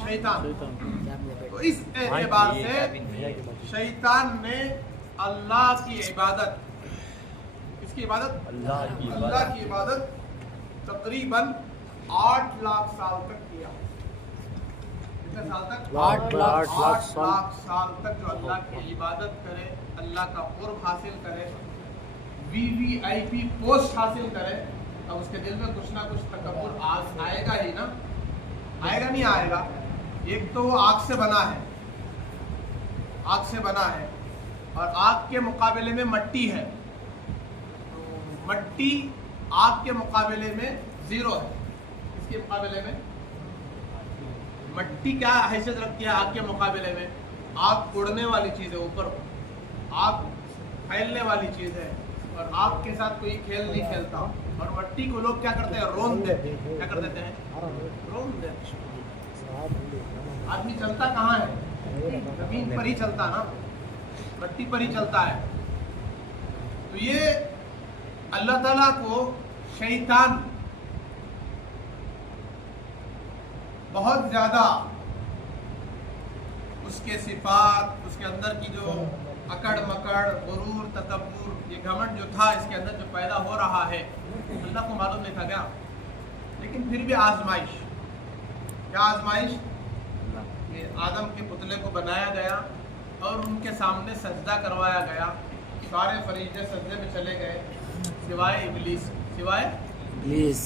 शैतान। तो इस एतबार से शैतान ने अल्लाह की इबादत, किसकी इबादत? अल्लाह की इबादत तकरीबन 8 लाख साल तक किया। कितने साल तक? 8 लाख 8 लाख साल तक जो अल्लाह की इबादत करे, अल्लाह का कुर्ब हासिल करे, VVIP पोस्ट हासिल करे, अब उसके दिल में कुछ ना कुछ तकब्बुर आज आएगा ही ना, आएगा नहीं आएगा? एक तो वो आग से बना है, आग से बना है, और आग के मुकाबले में मट्टी है, तो मट्टी आग के मुकाबले में जीरो है। इसके मुकाबले में मट्टी क्या हैसियत रखती है आग के मुकाबले में? आग उड़ने वाली चीज़ है, ऊपर आग फैलने वाली चीज़ है, और आग के साथ कोई खेल नहीं खेलता। और मट्टी को लोग क्या करते हैं? रोन देते हैं। क्या कर देते हैं? रोन देते हैं। आदमी चलता कहाँ है? जमीन पर ही चलता ना, मट्टी पर ही चलता है। तो ये अल्लाह ताला को शैतान बहुत ज़्यादा उसके सिफात, उसके अंदर की जो अकड़ मकड़, गुरूर, तकब्बुर, ये घमंड जो था इसके अंदर जो पैदा हो रहा है, अल्लाह को मालूम नहीं था क्या? लेकिन फिर भी आजमाइश, क्या आजमाइश? ये आदम के पुतले को बनाया गया और उनके सामने सजदा करवाया गया। सारे फरिश्ते सजदे में चले गए सिवाय इब्लीस। सिवाय इब्लीस।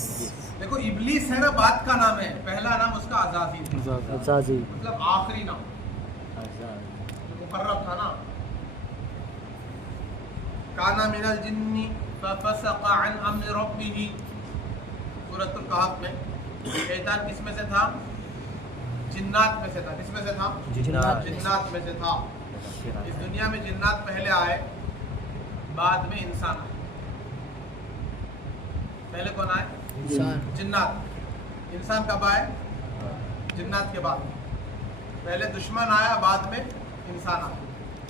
देखो इब्लीस है ना, बात का नाम है, पहला नाम उसका अज़ाज़िल, मतलब आखिरी नाम, जो मुकर्रब था ना। काना मिनल जिन्नी फफसक़ अन अम्रि रब्बिही, सूरतुल कहफ में। शैतान किस में से था? जिन्नात में से था। किस में से था? जिन्नात में से था। इस दुनिया में जिन्नात पहले आए, बाद में इंसान आए। पहले कौन आए? जिन्नात। इंसान कब आए? जिन्नात के बाद। पहले दुश्मन आया, बाद में इंसान आया।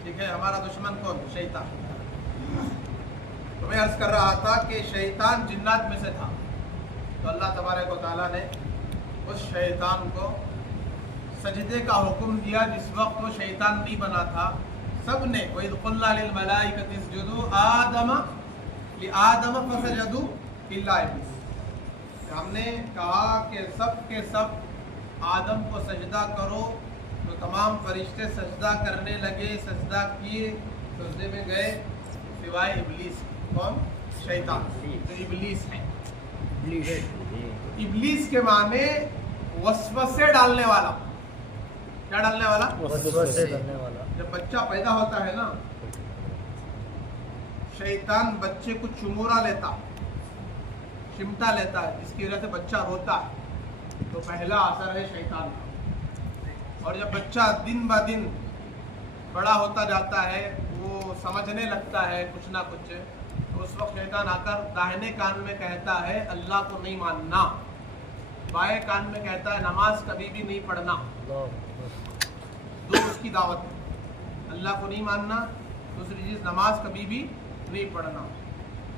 ठीक है, हमारा दुश्मन कौन? शैतान। तो मैं अर्ज कर रहा था कि शैतान जिन्नात में से था, तो अल्लाह तबारक व तआला ने उस शैतान को सजदे का हुक्म दिया जिस वक्त वो शैतान नहीं बना था। सब ने वइज़ क़ुल्ना लिल मलाइकति इसजुदू लिआदम फसजदू इल्ला इब्लीस, हमने कहा कि सब के सब आदम को सजदा करो, तो तमाम फरिश्ते सजदा करने लगे, सजदा किए, सजदे में गए सिवाय इब्लीस। कौन? शैतान। तो इब्लीस है। इब्लीस के माने वसवसे डालने वाला। क्या डालने वाला? वसवसे डालने वाला। जब बच्चा पैदा होता है ना, शैतान बच्चे को चुमोरा लेता, चिमटा लेता है, जिसकी वजह से बच्चा रोता है, तो पहला असर है शैतान का। और जब बच्चा दिन ब दिन बड़ा होता जाता है, वो समझने लगता है कुछ ना कुछ, तो उस वक्त शैतान आकर दाहिने कान में कहता है अल्लाह को नहीं मानना, बाएं कान में कहता है नमाज कभी भी नहीं पढ़ना। दो उसकी दावत है, अल्लाह को नहीं मानना, दूसरी चीज़ नमाज कभी भी नहीं पढ़ना।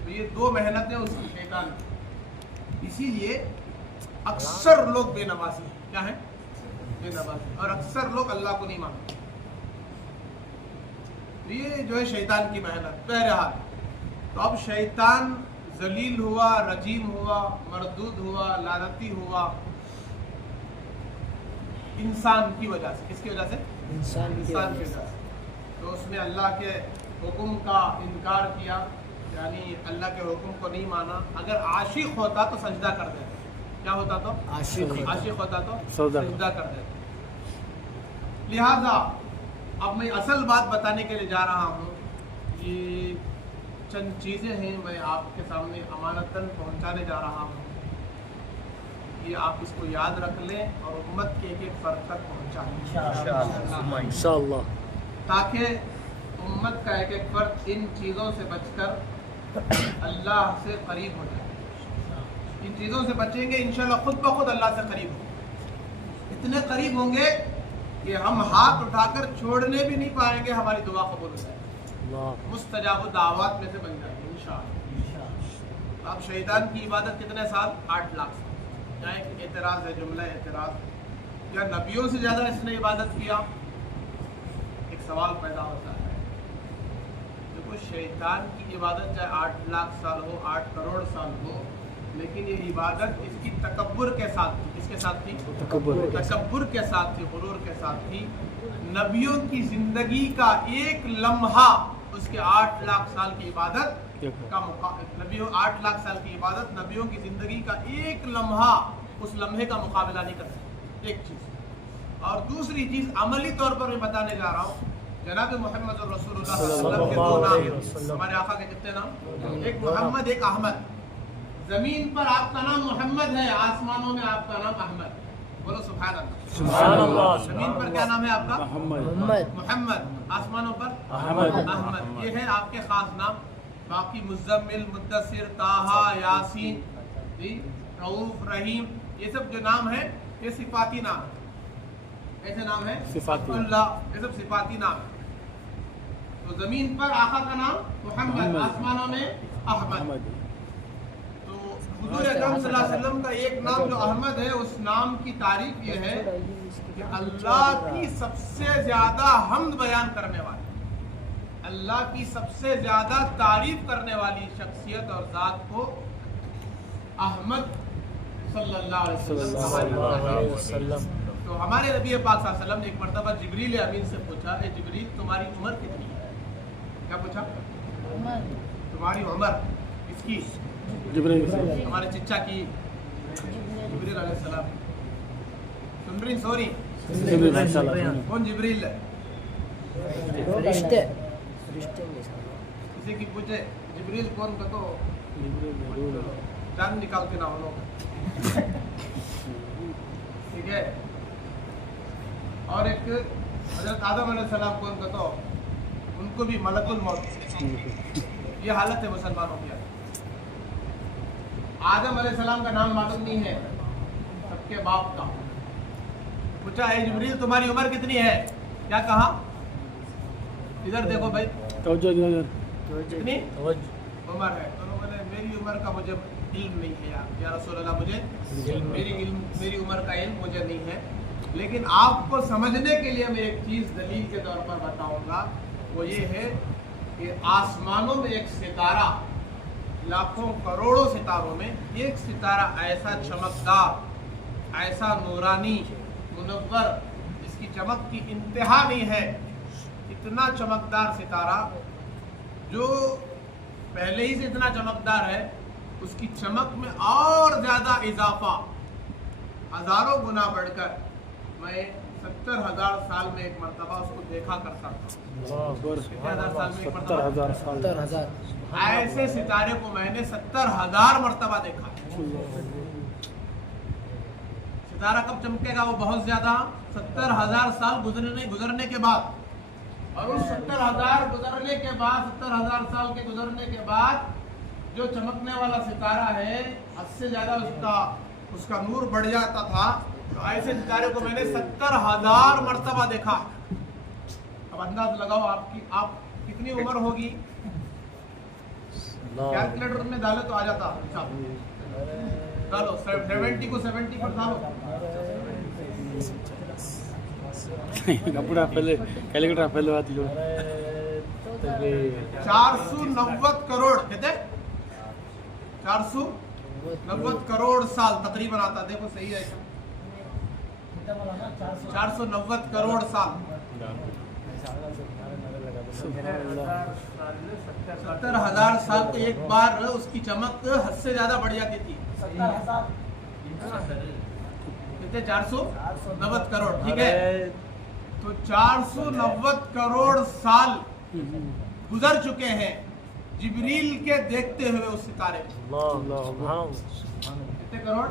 तो ये दो मेहनतें उसकी शैतान की। इसीलिए अक्सर लोग बेनमाजी हैं। क्या है? बेनमाजी। और अक्सर लोग अल्लाह को नहीं मानते। ये जो है शैतान की मेहनत। बहरहाल, तो अब शैतान जलील हुआ, रजीम हुआ, मरदूद हुआ, लानती हुआ इंसान की वजह से। किसकी वजह से? इंसान की वजह से। तो उसने अल्लाह के हुक्म का इनकार किया, यानी अल्लाह के हुक्म को नहीं माना। अगर आशिक होता तो सजदा कर देता। क्या होता? तो आशिक होता तो सजदा कर देता। लिहाजा अब मैं असल बात बताने के लिए जा रहा हूँ। ये चंद चीज़ें हैं, मैं आपके सामने अमानतन पहुँचाने जा रहा हूँ। ये आप इसको याद रख लें और उम्मत के एक एक फ़र्द तक पहुँचाएं इंशाअल्लाह, ताकि उम्मत का एक एक फ़र्द इन चीज़ों से बचकर अल्लाह से करीब हो जाए। इन चीज़ों से बचेंगे, इंशाअल्लाह खुद ब खुद अल्लाह से करीब होंगे। इतने करीब होंगे कि हम हाथ उठाकर छोड़ने भी नहीं पाएंगे, हमारी दुआ कबूल हो जाएगी, मुस्तजाब दावत में से बन जाएगी इंशाअल्लाह। अब शैतान की इबादत कितने साल? 8 लाख साल। یہاں ایک اعتراض ہے، جملہ اعتراض، کیا نبیوں سے زیادہ اس نے عبادت کیا؟ ایک سوال پیدا ہوتا ہے۔ دیکھو شیطان کی عبادت چاہے 8 لاکھ سال ہو، 8 کروڑ سال ہو، لیکن یہ عبادت اس کی تکبر کے ساتھ تھی۔ کس کے ساتھ تھی؟ تکبر کے ساتھ تھی، غرور کے ساتھ تھی۔ نبیوں کی زندگی کا ایک لمحہ اس کے 8 لاکھ سال کی عبادت کا 8 لاکھ سال کی عبادت نبیوں کی زندگی کا ایک لمحہ اس لمحے کا مقابلہ نہیں کر سکتی، ایک چیز۔ اور دوسری چیز عملی طور پر میں بتانے جا رہا ہوں، جناب محمد رسول اللہ صلی اللہ علیہ وسلم کے 2 نام، ہمارے آقا کے کتنے نام؟ ایک محمد، ایک احمد۔ زمین پر آپ کا نام محمد ہے، آسمانوں میں آپ کا نام احمد۔ بولو سبحان اللہ، سبحان اللہ۔ زمین پر کیا نام ہے آپ کا؟ محمد، آسمانوں پر احمد۔ یہ ہے آپ کے خاص نام۔ باقی مزمل، مدثر، طٰہٰ، یاسین، رؤوف، رحیم، یہ سب جو نام ہیں یہ صفاتی نام ہے۔ ایسے نام ہے اللہ، یہ سب صفاتی نام ہے۔ تو زمین پر آقا کا نام محمد، آسمانوں میں احمد۔ تو حضور اکرم صلی اللہ علیہ وسلم کا ایک نام جو احمد ہے، اس نام کی تعریف یہ ہے کہ اللہ کی سب سے زیادہ حمد بیان کرنے والی، اللہ کی سب سے زیادہ تعریف کرنے والی شخصیت اور ذات کو احمد صلی اللہ علیہ وسلم۔ تو ہمارے نبی پاک صلی اللہ علیہ وسلم نے ایک مرتبہ جبریل امین سے پوچھا، اے جبریل تمہاری عمر کتنی ہے؟ کیا پوچھا؟ تمہاری عمر کس کی؟ ہمارے چچا کی، جبریل علیہ السلام۔ سن رہی سوری؟ کون جبریل ہے؟ کسی کی پوچھے جبریل کون کا تو جان نکال کے نہ ہو لوگ، ٹھیک ہے۔ اور ایک حضرت آدم علیہ السلام کون کا تو ان کو بھی ملک الموت۔ یہ حالت ہے مسلمانوں کی۔ آدم علیہ السلام کا نام معلوم نہیں ہے سب کے باپ کا۔ پوچھا اے جبریل تمہاری عمر کتنی ہے؟ کیا کہا؟ ادھر دیکھو بھائی، کتنی عمر ہے؟ تو انہوں نے میری عمر کا مجھے علم نہیں ہے یا رسول اللہ، مجھے میری عمر کا علم مجھے نہیں ہے، لیکن آپ کو سمجھنے کے لیے میں ایک چیز دلیل کے طور پر بتاؤں گا، وہ یہ ہے کہ آسمانوں میں ایک ستارہ، لاکھوں کروڑوں ستاروں میں ایک ستارہ ایسا چمکدار، ایسا نورانی، منور، جس کی چمک کی انتہا نہیں ہے، اتنا چمکدار ستارہ جو پہلے ہی سے اتنا چمکدار ہے، اس کی چمک میں اور زیادہ اضافہ، ہزاروں گنا بڑھ کر، میں 70,000 سال میں ایک مرتبہ اس کو دیکھا کرتا تھا۔ 70,000 سال میں ایک مرتبہ، 70,000 ایسے ستارے کو میں نے 70,000 مرتبہ دیکھا۔ ستارہ کب چمکے گا؟ وہ بہت زیادہ 70,000 سال گزرنے کے بعد، اور اس 70,000 گزرنے کے بعد، 70,000 سال کے گزرنے کے بعد جو چمکنے والا ستارہ ہے، حد سے زیادہ اس کا نور بڑھ جاتا تھا۔ تو ایسے ستارے کو میں نے 70,000 مرتبہ دیکھا۔ اب انداز لگاؤ آپ کتنی عمر ہوگی؟ کیلکولیٹر میں ڈالے تو آ جاتا، ڈالو 70 کو 70 پر ڈالو، کیلکولیٹر پہلے بات جو 490 کروڑ، کہتے 490 کروڑ سال تقریباً آتا، دیکھو صحیح ہے، 490 کروڑ سال، 70,000 سال تو ایک بار اس کی چمک حد سے زیادہ بڑھ جاتی تھی۔ کتنے؟ 490 کروڑ، ٹھیک ہے۔ تو 490 کروڑ سال گزر چکے ہیں جبریل کے دیکھتے ہوئے اس ستارے کو۔ کتنے کروڑ؟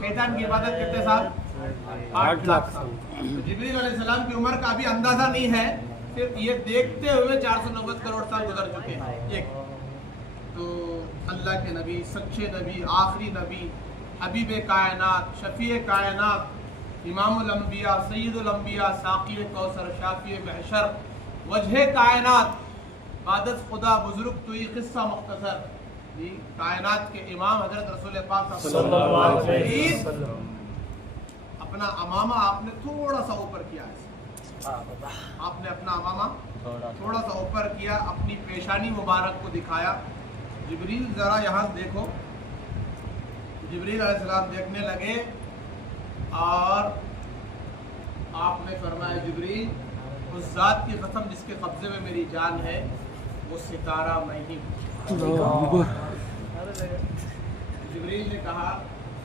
شیطان کی عبادت کتنے سال؟ 8 لاکھ سال۔ تو جبریل علیہ السلام کی عمر کا ابھی اندازہ نہیں ہے، صرف یہ دیکھتے ہوئے 490 کروڑ سال گزر چکے ہیں۔ ایک تو اللہ کے نبی، سچے نبی، آخری نبی، حبیب کائنات، شفیع کائنات، امام الانبیاء، سید الانبیاء، ساقی کوثر، شافی محشر، وجہ کائنات، عبادت خدا، بزرگ توئی، قصہ مختصر، कायनात के इमाम हजरत रसूल पाक सल्लल्लाहु अलैहि वसल्लम। अपना अमामा आपने थोड़ा सा ऊपर किया है, आपने अपना अमामा थोड़ा सा ऊपर किया, अपनी पेशानी मुबारक को दिखाया। जिब्रील ज़रा यहाँ देखो, जिब्रील अलैहिस्सलाम देखने लगे और आपने फरमाया जिब्रील उस ज़ात की कसम जिसके कब्ज़े में मेरी जान है वो सितारा मैं ही हूँ। जिब्रील ने कहा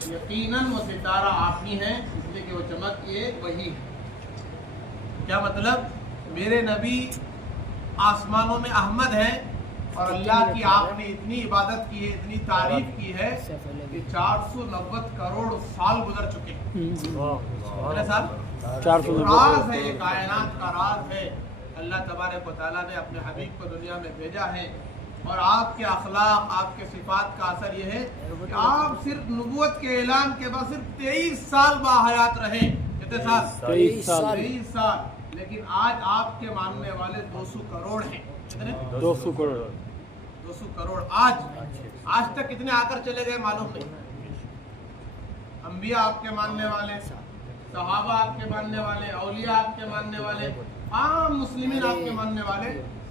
यकीनन वो सितारा आप ही हैं, इसलिए कि वो चमक ये वही है। क्या मतलब? मेरे नबी आसमानों में अहमद हैं और अल्लाह की आपने इतनी इबादत की है, इतनी तारीफ की है कि 490 करोड़ साल गुजर चुके हैं। कितने साल? 400 राज है, ये कायनात का राज है। अल्लाह तबारक व तआला ने अपने हबीब को दुनिया में भेजा है और आपके अखलाक, आपके सिफात का असर ये है कि आप सिर्फ नबूवत के ऐलान के बाद सिर्फ 23 साल बाहयात रहे। कितने साल? 23 साल। लेकिन आज आपके मानने वाले 200 करोड़ हैं। कितने? 200 करोड़ 200 करोड़। आज तक कितने आकर चले गए मालूम नहीं। अंबिया आपके मानने वाले, सहाबा आपके मानने वाले, औलिया आपके मानने वाले, आम मुस्लिमीन आपके मानने वाले।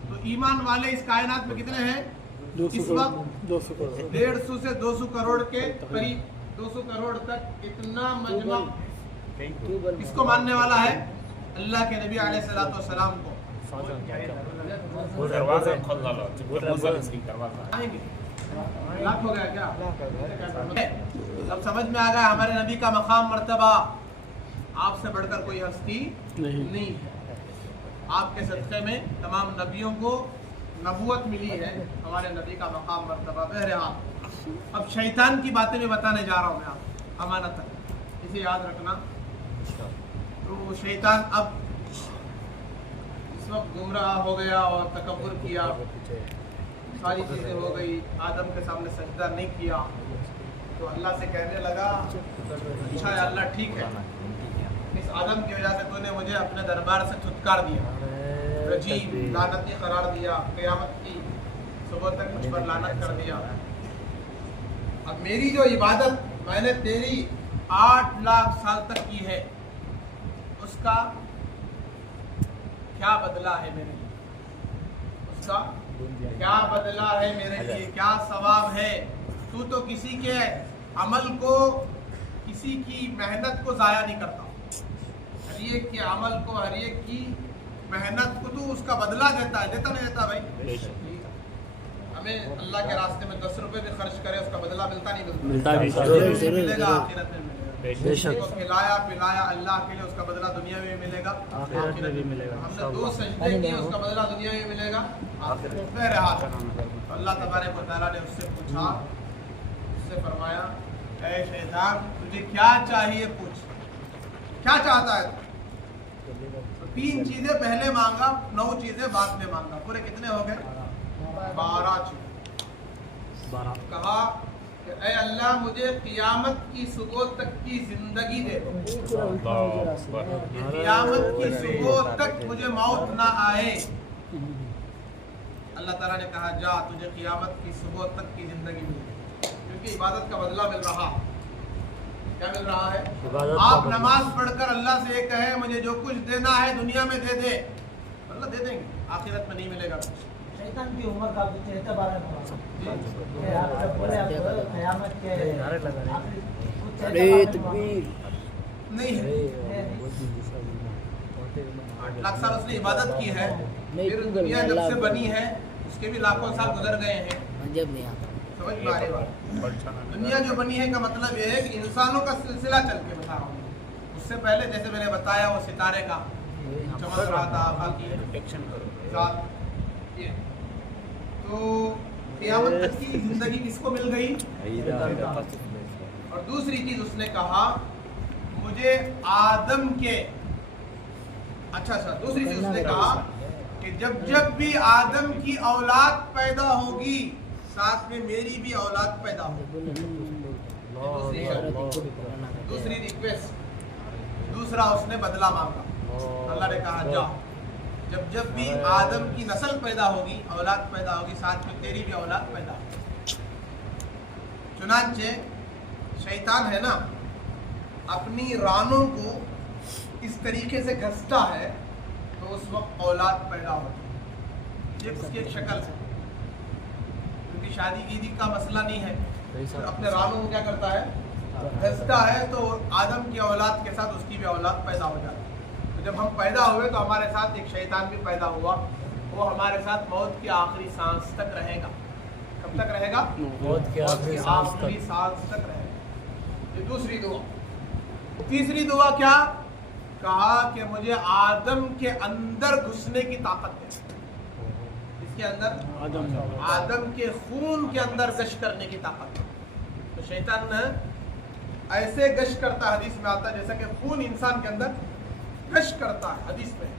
तो ईमान वाले इस कायनात में कितने हैं? 200 इस वक्त 200 करोड़ 150 से 200 करोड़ के करीब, 200 करोड़ तक इतना मजमा किसको मानने वाला है? अल्लाह के नबी अलैहिस्सलातु वस्सलाम को। आएंगे लाख हो गया क्या? अब समझ में आ गया हमारे नबी का मकाम मर्तबा आपसे बढ़कर कोई हस्ती नहीं है। आपके सदक़े में तमाम नबियों को नबूवत मिली है, हमारे नबी का मकाम मर्तबा। बहरहाल अब शैतान की बातें मैं बताने जा रहा हूँ मैं आपको अमानत, इसे याद रखना। तो शैतान अब इस वक्त गुमराह हो गया और तकब्बुर किया, सारी चीज़ें हो गई, आदम के सामने सजदा नहीं किया। तो अल्लाह से कहने लगा अच्छा है अल्लाह ठीक है, इस आदम की वजह से तूने मुझे अपने दरबार से छुटकार दिया, रजीम लानती करार दिया, क़यामत की सुबह तक मुझ पर लानत कर दिया। अब मेरी जो इबादत मैंने तेरी 8 लाख साल तक की है उसका क्या बदला है मेरे लिए? उसका क्या बदला है मेरे लिए? क्या सवाब है? तू तो किसी के अमल को, किसी की मेहनत को ज़ाया नहीं करता। हर एक के अमल को, हर एक की मेहनत को तू उसका बदला देता है। देता नहीं देता भाई? हमें अल्लाह के रास्ते में 10 रुपए भी खर्च करे उसका बदला मिलता नहीं मिलता? मिलेगा, आखिरत में मिलेगा। उसको खिलाया पिलाया अल्लाह के लिए, उसका बदला दुनिया में भी मिलेगा, आखिरत में भी मिलेगा। हमने 2 सजदे किए, उसका बदला दुनिया में मिलेगा, आखिरत में। बहरहाल अल्लाह तबारक व तआला ने उससे पूछा, उससे फरमाया ऐ शैतान तुझे क्या चाहिए पूछ, क्या चाहता है? तो 3 चीजें पहले मांगा, 9 चीजें बाद में मांगा। पूरे कितने हो गए? 12 चीजें। कहा कि ऐ अल्लाह मुझे क़यामत की सुबह तक की जिंदगी दे दो, क़यामत की सुबह तक मुझे मौत ना आए। अल्लाह ताला ने कहा जा तुझे क़यामत की सुबह तक की जिंदगी मिलेगी, क्योंकि इबादत का बदला मिल रहा। क्या मिल रहा है? आप नमाज पढ़कर अल्लाह से ये कहे मुझे जो कुछ देना है दुनिया में दे दे, अल्लाह दे देंगे, आखिरत में नहीं मिलेगा। शैतान की उम्र का कुछ एतबार है आप जब बोले आप क़यामत के नहीं है। 8 लाख साल उसने इबादत की है, फिर दुनिया जब से बनी है उसके भी लाखों साल गुजर गए हैं। समझ में आ रही बात? दुनिया जो बनी है का मतलब ये है कि इंसानों का सिलसिला चल के बता रहा हूँ। उससे पहले जैसे मैंने बताया वो सितारे का चमक रहा था, बाकी तो क़यामत तक की जिंदगी किसको मिल गई? और दूसरी चीज उसने कहा मुझे आदम के दूसरी चीज उसने कहा कि जब जब भी आदम की औलाद पैदा होगी साथ में मेरी भी औलाद पैदा होगी। दूसरी रिक्वेस्ट, दूसरा उसने बदला मांगा। अल्लाह ने कहा जा जब जब भी आदम की नस्ल पैदा होगी, औलाद पैदा होगी, साथ में तेरी भी औलाद पैदा होगी। चुनाचे शैतान है ना अपनी रानों को इस तरीके से घसता है तो उस वक्त औलाद पैदा होती है। ये उसकी एक शक्ल है, क्योंकि शादी ईदी का मसला नहीं है, तो अपने रानों को क्या करता है, घसता है, तो आदम की औलाद के साथ उसकी भी औलाद पैदा हो जाती है। तो जब हम पैदा हुए तो हमारे साथ एक शैतान भी पैदा हुआ, वो हमारे साथ मौत की आखिरी सांस तक रहेगा। कब तक रहेगा? मौत की आखिरी सांस तक। आखिरी सांस तक रहेगा। ये दूसरी दुआ। तीसरी दुआ क्या? कहा कि मुझे आदम के अंदर घुसने की ताकत है। इसके अंदर आदम के खून के अंदर गश्त करने की ताकत है। तो शैतान ऐसे गश्त करता है, हदीस में आता है जैसा कि खून इंसान के अंदर गश्त करता है, हदीस में।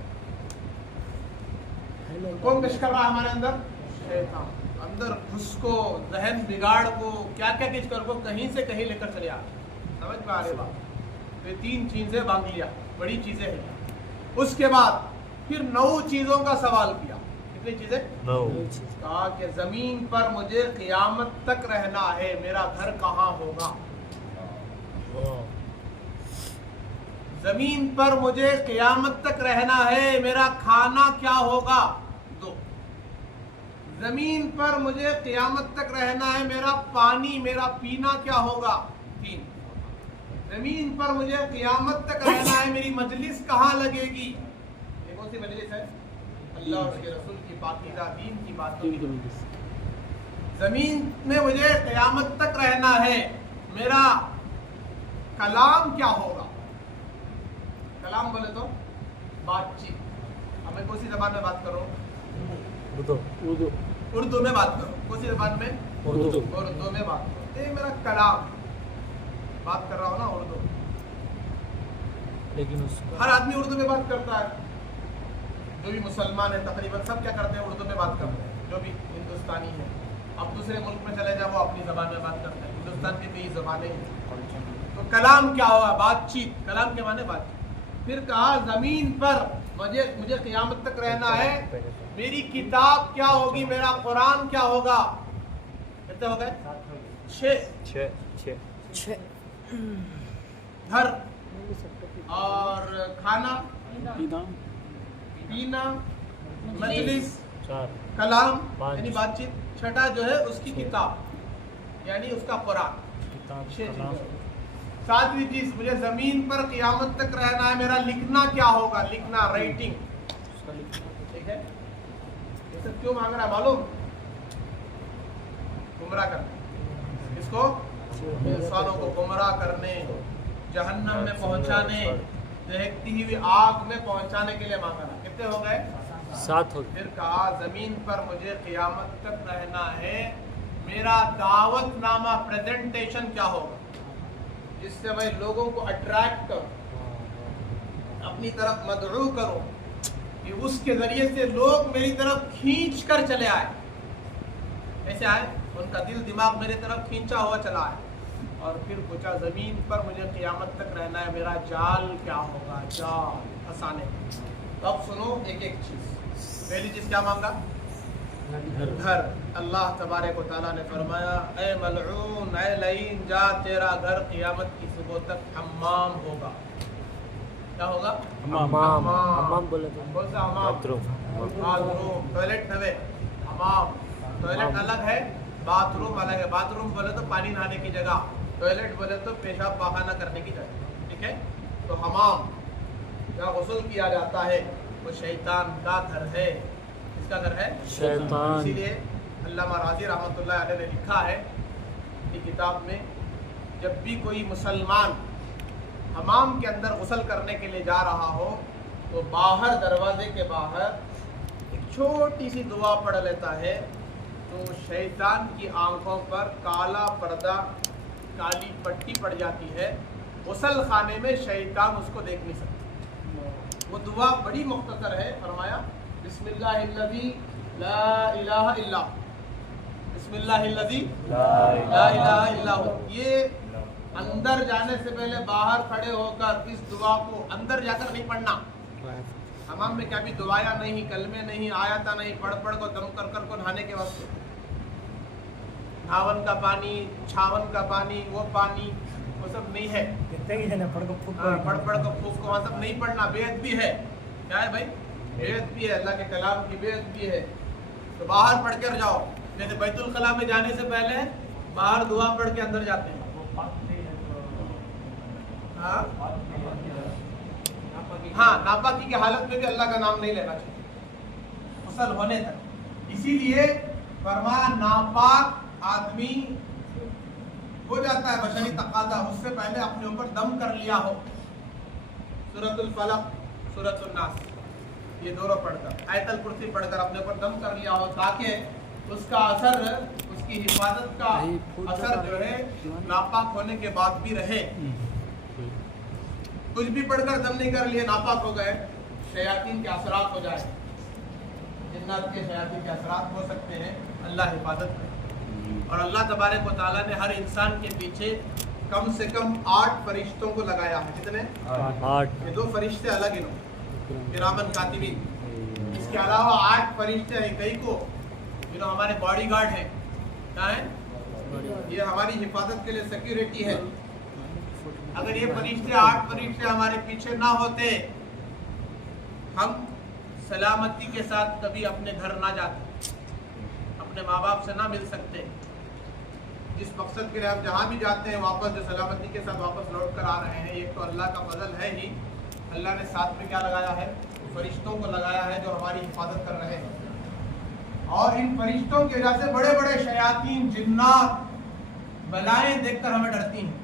कौन गश्त कर रहा है हमारे अंदर? शैतान। अंदर घुस को, जहन बिगाड़ को, क्या क्या किस कर को कहीं से कहीं लेकर चले आ। समझ में आ रही बात? ये 3 चीजें मांग लिया, बड़ी चीजें हैं। उसके बाद फिर 9 चीजों का सवाल किया। कितनी चीजें? 9। कहा कि जमीन पर मुझे क़यामत तक रहना है, मेरा घर कहाँ होगा? जमीन पर मुझे क़यामत तक रहना है, मेरा खाना क्या होगा? 2। जमीन पर मुझे क़यामत तक रहना है, मेरा पानी, मेरा पीना क्या होगा? 3। जमीन पर मुझे क़यामत तक रहना है, मेरी मजलिस कहाँ लगेगी? ये कौन सी मजलिस है? अल्लाह और उसके रसूल की पाकीज़ा दीन की बातों की। जमीन में मुझे क़यामत तक रहना है, मेरा कलाम क्या होगा? कलाम बोले तो बातचीत। अब मैं कौन सी जबान में बात करो? उर्दू में बात करो। कौन सी जबान में? उर्दू में बात करो। ये मेरा कलाम, बात कर रहा हूँ ना उर्दू। लेकिन हर आदमी उर्दू में बात करता है, जो भी मुसलमान है तकरीबन सब क्या करते हैं? उर्दू में बात करते हैं, जो भी हिंदुस्तानी है। अब दूसरे मुल्क में चले जाओ, वो अपनी जबान में बात करते हैं। हिंदुस्तान की कई जबानें हैं। तो कलाम क्या होगा? बातचीत। कलाम के माने बातचीत। फिर कहा जमीन पर मुझे क़यामत तक रहना है, मेरी किताब क्या होगी? मेरा कुरान क्या होगा? कितने हो गए? 6। घर और खाना, पीना, मजलिस, कलाम यानी बातचीत। 6 जो है उसकी किताब यानी उसका कुरान। 6। 7वीं चीज, मुझे जमीन पर क़यामत तक रहना है, मेरा लिखना क्या होगा? लिखना, राइटिंग। ठीक है? ये सब क्यों मांग रहा है मालूम? गुमराह करने। किसको? इंसानों को गुमराह करने, जहन्नम में पहुंचाने, दहकती हुई आग में पहुंचाने के लिए मांगा। कितने हो गए? 7 हो गए। फिर कहा जमीन पर मुझे क़यामत तक रहना है, मेरा दावत नामा, प्रेजेंटेशन क्या होगा? जिससे मैं लोगों को अट्रैक्ट करूं, अपनी तरफ मदऊ करूं, कि उसके जरिए से लोग मेरी तरफ खींच कर चले आए। ऐसे आए, उनका दिल दिमाग मेरी तरफ खींचा हुआ चला आए। और फिर पूछा जमीन पर मुझे क़यामत तक रहना है, मेरा जाल क्या होगा? जाल फंसाने। तो अब सुनो एक एक चीज। पहली चीज क्या मांगा? घर। अल्लाह तबारक व तआला ने फरमाया, ए मलऊन, ए लईन, जा तेरा घर क़यामत की सुबह तक हम्माम होगा। क्या होगा? हम्माम बोले तो कौन सा हम्माम? बाथरूम। टॉयलेट नवे, हम्माम। टॉयलेट अलग है, बाथरूम अलग है। बाथरूम बोले तो पानी नहाने की जगह, टॉयलेट बोले तो पेशाब पाखाना करने की जगह। ठीक है? तो हम्माम जहाँ गुस्ल किया जाता है वो शैतान का घर है। किसका घर है? शैतान। इसीलिए अल्लामा राज़ी रहमतुल्लाह अलैह ने लिखा है अपनी किताब में, जब भी कोई मुसलमान हमाम के अंदर गुस्ल करने के लिए जा रहा हो तो बाहर, दरवाजे के बाहर एक छोटी सी दुआ पढ़ लेता है, तो शैतान की आंखों पर काला पर्दा, काली पट्टी पड़ जाती है। गुस्ल खाने में शैतान उसको देख नहीं सकता। वो दुआ बड़ी मुख्तसर है। फरमाया, बिस्मिल्लाहिल्लज़ी ला इलाहा इल्ला, बिस्मिल्लाहिल्लज़ी ला इलाहा इल्ला। ये अंदर जाने से पहले बाहर खड़े होकर इस दुआ को अंदर जाकर नहीं पढ़ना। हमाम में क्या भी दुआया नहीं, कलमे नहीं, आयता नहीं, पढ़ को दम कर को नहाने के वक्त हावन का पानी, छावन का पानी, वो सब नहीं है। पढ़ को फूस को वहाँ सब नहीं पढ़ना, बेअदबी है। क्या है भाई? बेअदबी है, अल्लाह के कलाम की बेअदबी है। तो बाहर पढ़ कर जाओ, नहीं तो बैतुल खला में जाने से पहले बाहर दुआ पढ़ के अंदर जाते हैं। हाँ, नापाकी की हालत में भी अल्लाह का नाम नहीं लेना चाहिए गुस्ल होने तक। इसीलिए फरमाया नापाक आदमी हो जाता है बशरी तकादा, उससे पहले अपने ऊपर दम कर लिया हो। सूरतुल फलक, सूरतुल नास, ये दोनों पढ़कर, आयतल कुर्सी पढ़कर अपने ऊपर दम कर लिया हो, ताकि उसका असर, उसकी हिफाजत का असर जो है नापाक होने के बाद भी रहे। कुछ भी पढ़कर दम नहीं कर लिए, नापाक हो गए, शयातीन के असरात हो जाए, जिन्नात के शयातीन के असरात हो सकते हैं। अल्लाह हिफाजत करे। और अल्लाह तबारक व तआला ने हर इंसान के पीछे कम से कम 8 फरिश्तों को लगाया है। कितने? 8। ये 2 फरिश्ते अलग इन्हों, किरामन कातिबीन। इसके अलावा 8 फरिश्ते हैं कई को, जिन्हों हमारे बॉडी गार्ड हैं। क्या है? ये हमारी हिफाजत के लिए सिक्योरिटी है। अगर ये फरिश्ते 8 फरिश्ते हमारे पीछे ना होते, हम सलामती के साथ कभी अपने घर ना जाते, अपने माँ बाप से ना मिल सकते। जिस मकसद के लिए हम जहाँ भी जाते हैं वापस जो सलामती के साथ वापस लौट कर आ रहे हैं, ये तो अल्लाह का फजल है ही। अल्लाह ने साथ में क्या लगाया है? फरिश्तों को लगाया है जो हमारी हिफाजत कर रहे हैं। और इन फरिश्तों की वजह से बड़े बड़े शयातीन, जिन्नात, बलाएं देखकर हमें डरती हैं।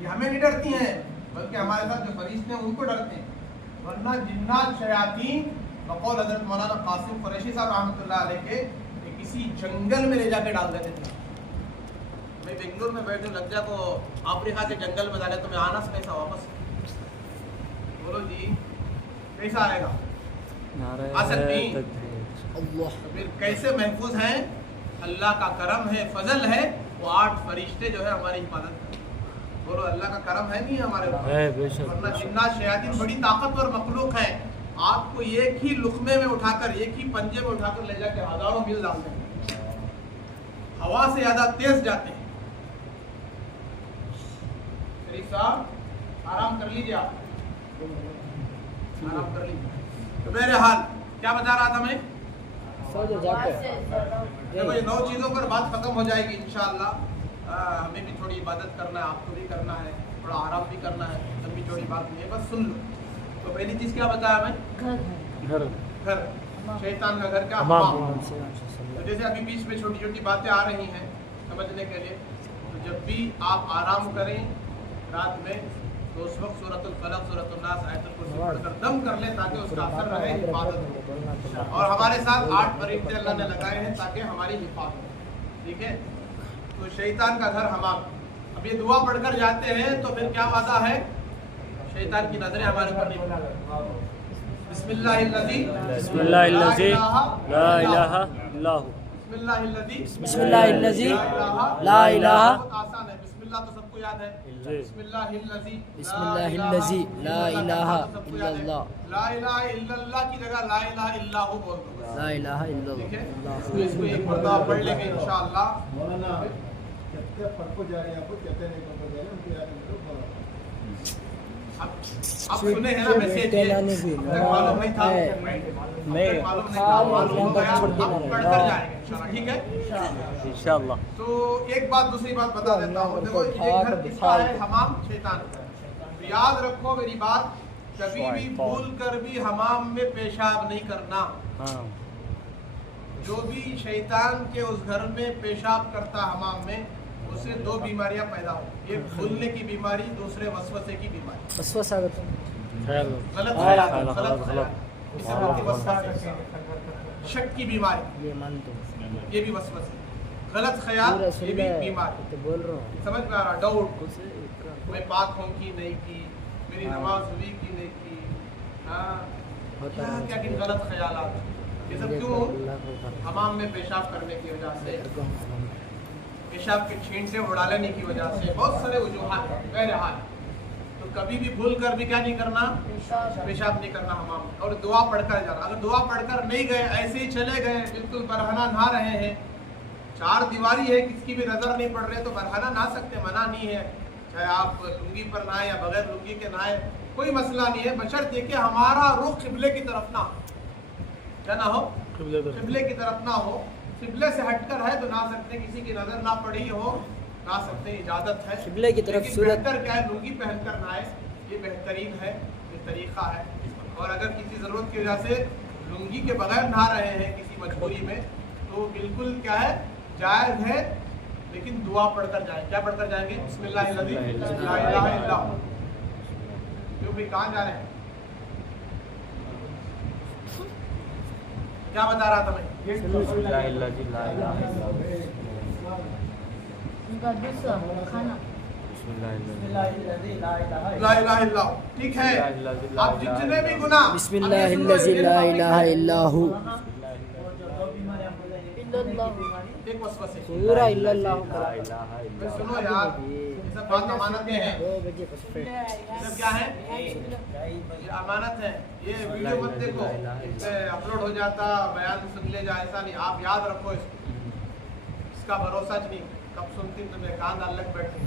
ये हमें नहीं डरती हैं, बल्कि हमारे साथ जो फरिश्ते हैं उनको डरते हैं। वरना जिन्नात, शयातीन, बकौल हज़रत मौलाना कासिम कुरैशी साहब रहमतुल्लाह अलैह के किसी जंगल में ले जाके डाल देते थे। मैं बेंगलुरु में बैठे, लज्जा को अफ्रीका के जंगल में डाले तो मैं आना कैसा वापस? बोलो जी, कैसा आएगा? आ सकती? तो फिर कैसे महफूज हैं? अल्लाह का करम है, फजल है, वो 8 फरिश्ते जो है हमारी हिफाजत करते। बोलो अल्लाह का करम है नहीं हमारे ऊपर? वरना जिन्नात शयातीन बड़ी ताकतवर मखलूक है। आपको एक ही लुकमे में उठाकर, एक ही पंजे में उठाकर ले जाकर हजारों मील डाल देंगे, हवा से ज्यादा तेज जाते हैं। शरीफ साहब आराम कर लीजिए, आप आराम कर लीजिए। तो मेरे हाल क्या बता रहा था मैं? देखो ये 9 चीज़ों पर बात खत्म हो जाएगी इंशाअल्लाह। हमें भी थोड़ी इबादत करना है, आपको भी करना है, थोड़ा आराम भी करना है, लंबी चौड़ी बात नहीं है, बस सुन लो। तो पहली चीज़ क्या बताया मैं? घर। शैतान का घर क्या? हमाम। तो जैसे अभी बीच में छोटी छोटी बातें आ रही हैं समझने के लिए, तो जब भी आप आराम करें रात में, तो उस वक्त सूरतुल फलक, सूरतुल नास, आयतुल कुर्सी पढ़कर दम कर लें, ताकि उसका असर रहे, हिफाजत हो। और हमारे साथ 8 फरिश्ते अल्लाह ने लगाए हैं ताकि हमारी हिफाजत हो। ठीक है? तो शैतान का घर हमाम। अब ये दुआ पढ़कर जाते हैं तो फिर क्या वादा है? शैतान की नजरें हमारे ऊपर नहीं पड़ती। बिस्मिल्लाहिल्लज़ी ला इलाहा इल्लल्लाहु, बिस्मिल्लाहिल्लज़ी ला इलाहा। आसान है, बिस्मिल्लाह तो सबको याद है। बिस्मिल्लाहिल्लज़ी ला इलाहा इल्लल्लाह। ला इलाहा इल्लल्लाह की जगह ला इलाहा इल्लाहु बोल दो। ला इलाहा ठीक है? इल्लल्लाह। तो इसको एक मरतबा पढ़ लेंगे इंशाअल्लाह। मौलाना कितने पढ़ जा रहे हैं, आपको कितने नहीं पढ़ जा रहे हैं, उनके याद में अब सुने हैं ना मैसेज, मालूम नहीं था, मालूम नहीं था, मालूम हो गया, अब पढ़कर जाएंगे इंशाअल्लाह। ठीक है इंशाअल्लाह। तो एक बात दूसरी बात बता देता हूँ। देखो ये घर किसका है? हमाम, शैतान का। तो याद रखो मेरी बात, कभी भी भूल कर भी हमाम में पेशाब नहीं करना। जो भी शैतान के उस घर में पेशाब करता हमाम में, उससे 2 बीमारियां पैदा हो, एक भूलने की बीमारी, दूसरे वसवसे की बीमारी। गलत ख्याल, गलत ख्याल, शक की बीमारी, ये भी वसवसे, गलत ख्याल, ये भी बीमारी। समझ में आ रहा? डाउट, मैं पाक हूँ कि नहीं की, मेरी नमाज हुई कि नहीं की, क्या क्या किन गलत ख्यालात। ये सब क्यों? हमाम में पेशाब करने की वजह से, पेशाब के छींटे उड़ा लेने की वजह से, बहुत सारे वजूहात बहरहाल। तो कभी भी भूल कर भी क्या नहीं करना? पेशाब नहीं करना हमाम में। और दुआ पढ़कर जाना। अगर दुआ पढ़कर नहीं गए, ऐसे ही चले गए, बिल्कुल बरहना नहा रहे हैं, چار دیواری ہے، کسی کی بھی نظر نہیں پڑ رہے تو برہنہ نہ سکتے، منع نہیں ہے، چاہے آپ لنگی پر نہائیں یا بغیر لنگی کے نہائیں، کوئی مسئلہ نہیں ہے، بشرطے کہ ہمارا رخ قبلے کی طرف نہ ہو، کیا نہ ہو، قبلے کی طرف نہ ہو، قبلے سے ہٹ کر ہے تو نہ سکتے، کسی کی نظر نہ پڑی ہو نہ سکتے، اجازت ہے، قبلے کی طرف لیکن بہتر کیا ہے لنگی پہن کر نہائے، یہ بہترین ہے، یہ طریقہ ہے، اور اگر کسی ضرورت کی وجہ سے لنگی کے بغیر نہا رہے ہیں کسی مجبوری میں تو بالکل کیا ہے، جائز ہے، لیکن دعا پڑھ کر جائیں، کیا پڑھ کر جائیں گے، بسم اللہ الذی لا الہ الا ہو، کیوں بھی کہاں جا رہے ہیں، کیا بتا رہا تھا میں، ان کا دوسرا کھانا لا الہ الا ہو، ٹھیک ہے، آپ جتنے بھی گناہ بسم اللہ الذی لا الہ الا ہو، ایک وسوسے پورا الا اللہ میں سنو یار، یہ سب بات امانتیں ہیں، یہ سب کیا ہے، یہ امانت ہے، یہ ویڈیو مت دیکھو، اس پہ اپلوڈ ہو جاتا، بیان سن لے جا، ایسا نہیں، آپ یاد رکھو اس کا بھروسہ نہیں، کب سنتی تمہیں کان ڈال لگ بیٹھے،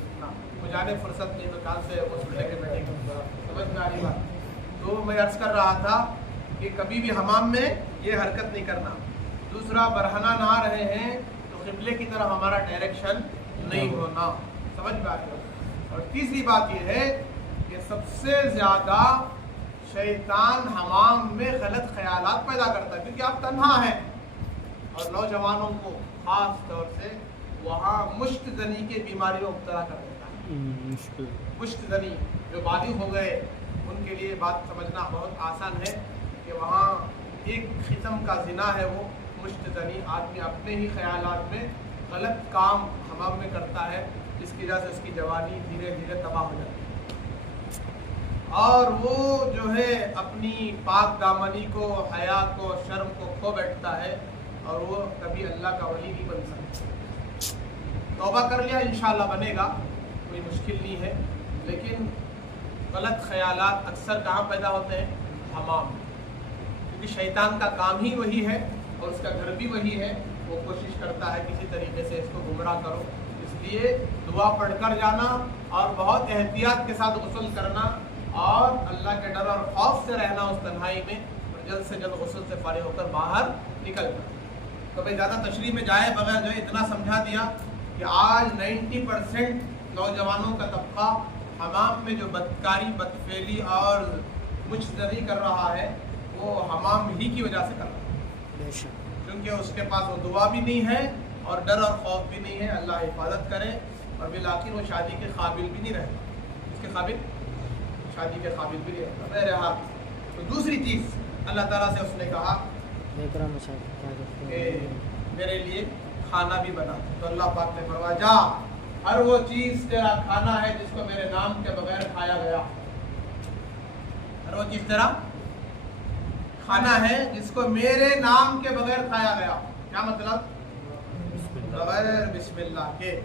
مجھے فرصت نہیں تو کان سے وہ سن لے کے بیٹھے، سمجھ میں آ رہی بات، تو میں عرض کر رہا تھا کہ کبھی بھی حمام میں یہ حرکت نہیں کرنا، دوسرا برہنہ نہا رہے ہیں تو قبلے کی طرف ہمارا ڈائریکشن نہیں ہونا، سمجھ میں آ رہی ہے، اور تیسری بات یہ ہے کہ سب سے زیادہ شیطان حمام میں غلط خیالات پیدا کرتا ہے، کیونکہ آپ تنہا ہیں، اور نوجوانوں کو خاص طور سے وہاں مشت زنی کے بیماری میں مبتلا کر دیتا ہے، مشت زنی جو بالغ ہو گئے ان کے لیے بات سمجھنا بہت آسان ہے کہ وہاں ایک قسم کا زنا ہے، وہ مشت زنی، آدمی اپنے ہی خیالات میں غلط کام حمام میں کرتا ہے، جس کی وجہ سے اس کی جوانی دھیرے دھیرے تباہ ہو جاتی ہے، اور وہ جو ہے اپنی پاک دامنی کو، حیا کو، شرم کو کھو بیٹھتا ہے، اور وہ کبھی اللہ کا ولی نہیں بن سکتا، توبہ کر لیا انشاءاللہ بنے گا، کوئی مشکل نہیں ہے، لیکن غلط خیالات اکثر کہاں پیدا ہوتے ہیں، حمام میں، کیونکہ شیطان کا کام ہی وہی ہے اور اس کا گھر بھی وہی ہے، وہ کوشش کرتا ہے کسی طریقے سے اس کو گمراہ کرو، اس لیے دعا پڑھ کر جانا اور بہت احتیاط کے ساتھ غسل کرنا اور اللہ کے ڈر اور خوف سے رہنا اس تنہائی میں، اور جلد سے جلد غسل سے فارغ ہو کر باہر نکلنا۔ تو میں زیادہ تشریح میں جائے بغیر جو ہے اتنا سمجھا دیا کہ آج 90% نوجوانوں کا طبقہ حمام میں جو بدکاری، بدفعلی اور مشتری کر رہا ہے وہ حمام ہی کی وجہ سے کر رہا ہے، کیونکہ اس کے پاس وہ دعا بھی نہیں ہے اور ڈر اور خوف بھی نہیں ہے، اللہ حفاظت کرے، اور بالآخر وہ شادی کے قابل بھی نہیں رہتا، اس کے قابل، شادی کے قابل بھی نہیں رہتا، بہرحال۔ تو دوسری چیز اللہ تعالیٰ سے اس نے کہا کہ میرے لیے کھانا بھی بنا، تو اللہ پاک نے فرمایا جا، ہر وہ چیز تیرا کھانا ہے جس کو میرے نام کے بغیر کھایا گیا، ہر وہ چیز تیرا کھانا ہے جس کو میرے نام کے بغیر کھایا گیا، کیا مطلب، بغیر بسم اللہ کے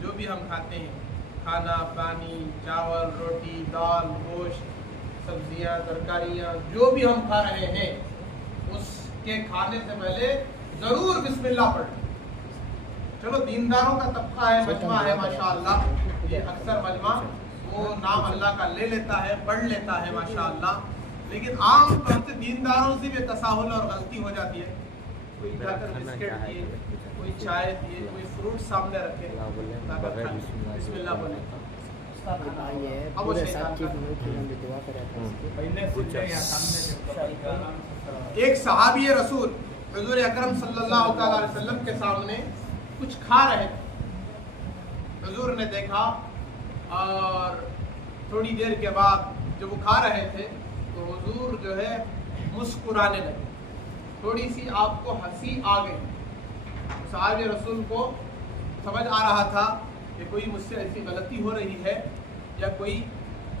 جو بھی ہم کھاتے ہیں، کھانا، پانی، چاول، روٹی، دال، گوشت، سبزیاں، ترکاریاں، جو بھی ہم کھا رہے ہیں اس کے کھانے سے پہلے ضرور بسم اللہ پڑھیں۔ چلو دینداروں کا طبقہ ہے، مجمع ہے ماشاءاللہ، یہ اکثر مجمع وہ نام اللہ کا لے لیتا ہے، پڑھ لیتا ہے ماشاءاللہ، لیکن عام طور سے دینداروں سے بھی تساہل اور غلطی ہو جاتی ہے، کوئی جا کر بسکٹ دیے، کوئی چائے دیے، کوئی فروٹ سامنے رکھے، بسم اللہ بولے، اب وہ شیطان ایک صحابی رسول حضور اکرم صلی اللہ تعالی علیہ وسلم کے سامنے کچھ کھا رہے تھے، حضور نے دیکھا اور تھوڑی دیر کے بعد جب وہ کھا رہے تھے تو حضور جو ہے مسکرانے لگے، تھوڑی سی آپ کو ہنسی آ گئی، صحابی رسول کو سمجھ آ رہا تھا کہ کوئی مجھ سے ایسی غلطی ہو رہی ہے یا کوئی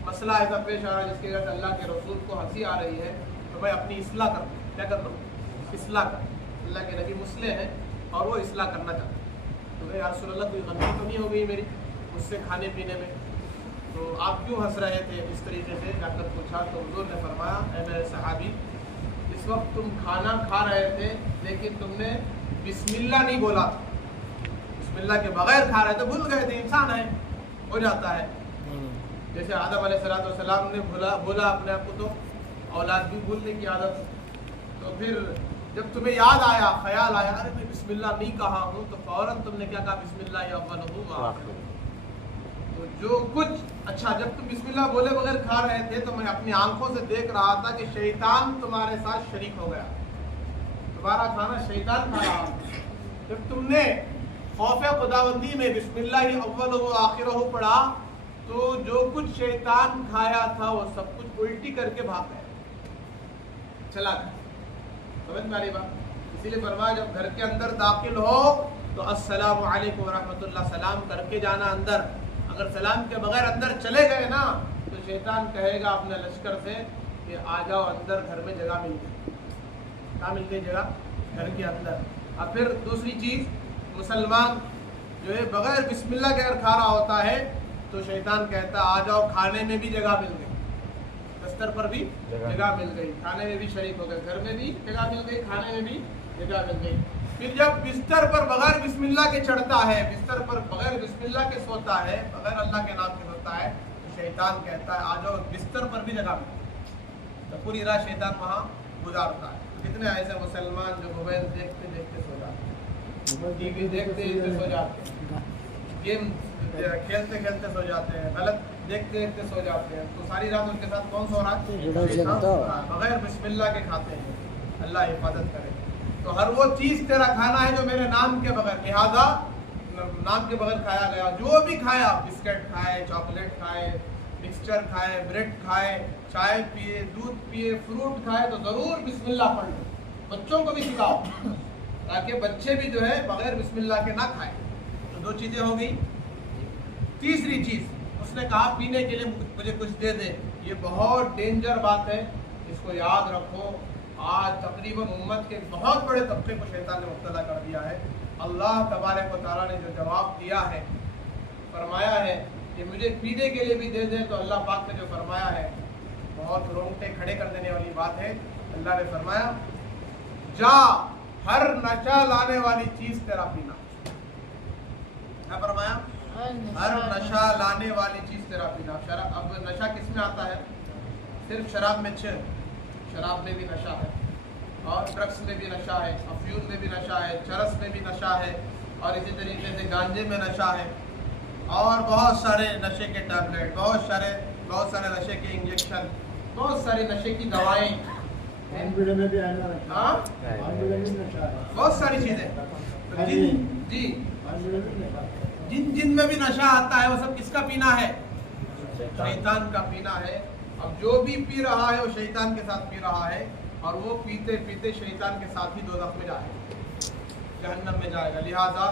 مسئلہ ایسا پیش آ رہا ہے جس کی وجہ سے اللہ کے رسول کو ہنسی آ رہی ہے، تو میں اپنی اصلاح کروں، کیا کرتا ہوں، اصلاح کر، اللہ کے نبی مسلح ہیں اور وہ اصلاح کرنا چاہتے ہیں، تو یا رسول اللہ کوئی غلطی تو نہیں ہو گئی میری مجھ سے کھانے پینے میں، تو آپ کیوں ہنس رہے تھے اس طریقے سے، جا کر پوچھا تو حضور نے فرمایا اے میرے صحابی، اس وقت تم کھانا کھا رہے تھے لیکن تم نے بسم اللہ نہیں بولا تھا، بسم اللہ کے بغیر کھا رہے تھے، بھول گئے تھے، انسان ہے، ہو جاتا ہے. جیسے آدم علیہ السلام نے بولا اپنے آپ کو، تو اولاد بھی بھولنے کی عادت. تو پھر جب تمہیں یاد آیا، خیال آیا، ارے میں بسم اللہ نہیں کہا ہوں، تو فوراً تم نے کیا کہا؟ بسم اللہ اولہ و آخرہ. تو جو کچھ اچھا، جب تم بسم اللہ بولے بغیر کھا رہے تھے تو میں اپنی آنکھوں سے دیکھ رہا تھا کہ شیطان تمہارے ساتھ شریک ہو گیا، تمہارا کھانا شیطان کھا رہا. جب تم نے خوف خداوندی میں بسم اللہ اولہ و آخرہ پڑھا تو جو کچھ شیطان کھایا تھا وہ سب کچھ الٹی کر کے بھاگ گیا، چلا گیا. سمجھ میں آ رہی بات؟ اسی لیے فرمایا جب گھر کے اندر داخل ہو تو السلام علیکم ورحمۃ اللہ سلام کر کے جانا اندر. اگر سلام کے بغیر اندر چلے گئے نا تو شیطان کہے گا اپنے لشکر سے کہ آ جاؤ اندر، گھر میں جگہ مل گئی. کہاں مل گئی جگہ؟ گھر کے اندر. اور پھر دوسری چیز، مسلمان جو ہے بغیر بسم اللہ کے اگر کھا رہا ہوتا ہے تو شیطان کہتا آ جاؤ، کھانے میں بھی جگہ مل گئی، بستر پر بھی جگہ مل گئی، کھانے میں بھی شریک ہو گئے، گھر میں بھی جگہ مل گئی، کھانے میں بھی جگہ مل گئی. پھر جب بستر پر بغیر بسم اللہ کے چڑھتا ہے، بستر پر بغیر بسم اللہ کے سوتا ہے، بغیر اللہ کے نام کے سوتا ہے، تو شیطان کہتا ہے آ جاؤ، بستر پر بھی جگہ مل گئی. تو پوری رات شیطان وہاں گزارتا ہے. تو کتنے ایسے مسلمان جو موبائل دیکھتے دیکھتے سو جاتے ہیں، ٹی وی دیکھتے دیکھتے سو جاتے ہیں، گیم کھیلتے کھیلتے سو جاتے ہیں، غلط دیکھتے دیکھتے سو جاتے ہیں. تو ساری رات ان کے ساتھ کون سو رہا ہے؟ بغیر بسم اللہ کے کھاتے ہیں. اللہ حفاظت کرے. تو ہر وہ چیز تیرا کھانا ہے جو میرے نام کے بغیر، لہٰذا نام کے بغیر کھایا گیا. جو بھی کھایا، بسکٹ کھائے، چاکلیٹ کھائے، مکسچر کھائے، بریڈ کھائے، چائے پیے، دودھ پیے، فروٹ کھائے، تو ضرور بسم اللہ پڑھ لو. بچوں کو بھی سکھاؤ تاکہ بچے بھی جو ہے بغیر بسم اللہ کے نہ کھائیں. تو دو چیزیں ہو گئی. تیسری چیز اس نے کہا پینے کے لیے مجھے کچھ دے دے. یہ بہت ڈینجر بات ہے، اس کو یاد رکھو. آج تقریباً امت کے بہت بڑے طبقے کو شیطان نے مبتلا کر دیا ہے. اللہ تبارک و تعالیٰ نے جو جواب دیا ہے، فرمایا ہے کہ مجھے پینے کے لیے بھی دے دے، تو اللہ پاک نے جو فرمایا ہے بہت رونگٹے کھڑے کر دینے والی بات ہے. اللہ نے فرمایا جا، ہر نشہ لانے والی چیز تیرا پینا. کیا فرمایا؟ ہر نشہ لانے والی چیز تیرا پینا. شراب، اب نشہ کس میں آتا ہے؟ صرف شراب میں شراب میں بھی نشہ ہے، اور ڈرگس میں بھی نشہ ہے، افیون میں بھی نشہ ہے، چرس میں بھی نشہ ہے، اور اسی طریقے سے گانجے میں نشہ ہے، اور بہت سارے نشے کے ٹیبلٹ، بہت سارے نشے کے انجیکشن، بہت سارے نشے کی دوائیں، بہت ساری چیزیں. جی جن میں بھی نشہ آتا ہے وہ سب کس کا پینا ہے؟ شیطان کا پینا ہے. اب جو بھی پی رہا ہے وہ شیطان کے ساتھ پی رہا ہے، اور وہ پیتے پیتے شیطان کے ساتھ ہی دوزخ میں جائے گا، جہنم میں جائے گا. لہٰذا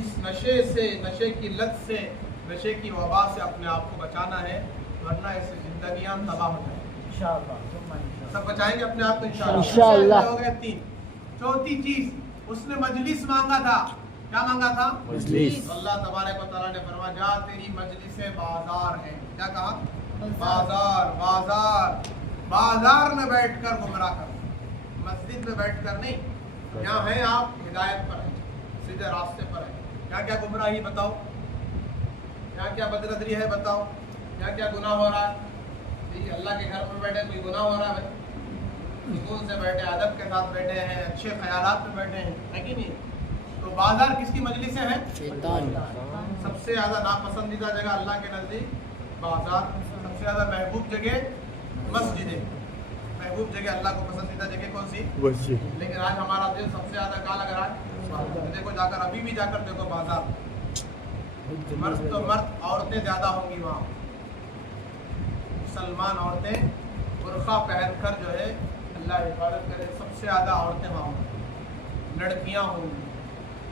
اس نشے سے، نشے کی لت سے، نشے کی وبا سے اپنے آپ کو بچانا ہے، ورنہ اس سے زندگیاں تباہ ہو جائیں گی. انشاءاللہ سب بچائیں گے اپنے آپ کو انشاءاللہ. انشاءاللہ. ہو گئے 3. چوتھی چیز اس نے مجلس مانگا تھا. کیا مانگا تھا؟ مجلس. اللہ تبارک و تعالیٰ نے فرمایا جا تیری مجلس بازار ہے. کیا کہا؟ بازار. بازار میں بیٹھ کر گمراہ کر، مسجد میں بیٹھ کر نہیں. یہاں ہیں آپ ہدایت پر ہیں، سیدھے راستے پر ہیں. کیا کیا گمراہی بتاؤ، کیا کیا بدنظری ہے بتاؤ، کیا کیا گناہ ہو رہا ہے. اللہ کے گھر پر بیٹھے کوئی گناہ ہو رہا ہے؟ سکون سے بیٹھے، ادب کے ساتھ بیٹھے ہیں، اچھے خیالات میں بیٹھے ہیں، ہے کہ نہیں؟ تو بازار کس کی مجلسیں ہیں؟ شیطان. سب سے زیادہ ناپسندیدہ جگہ اللہ کے نزدیک بازار، سب سے زیادہ محبوب جگہ مسجدیں. محبوب جگہ، اللہ کو پسندیدہ جگہ کون سی؟ لیکن آج ہمارا دل سب سے زیادہ کہاں لگ رہا ہے؟ دیکھو جا کر، ابھی بھی جا کر دیکھو بازار، مرد تو مرد، عورتیں زیادہ ہوں گی وہاں. مسلمان عورتیں برقع پہن کر جو ہے، اللہ حفاظت کرے، سب سے زیادہ عورتیں وہاں ہوں گی. لڑکیاں ہوں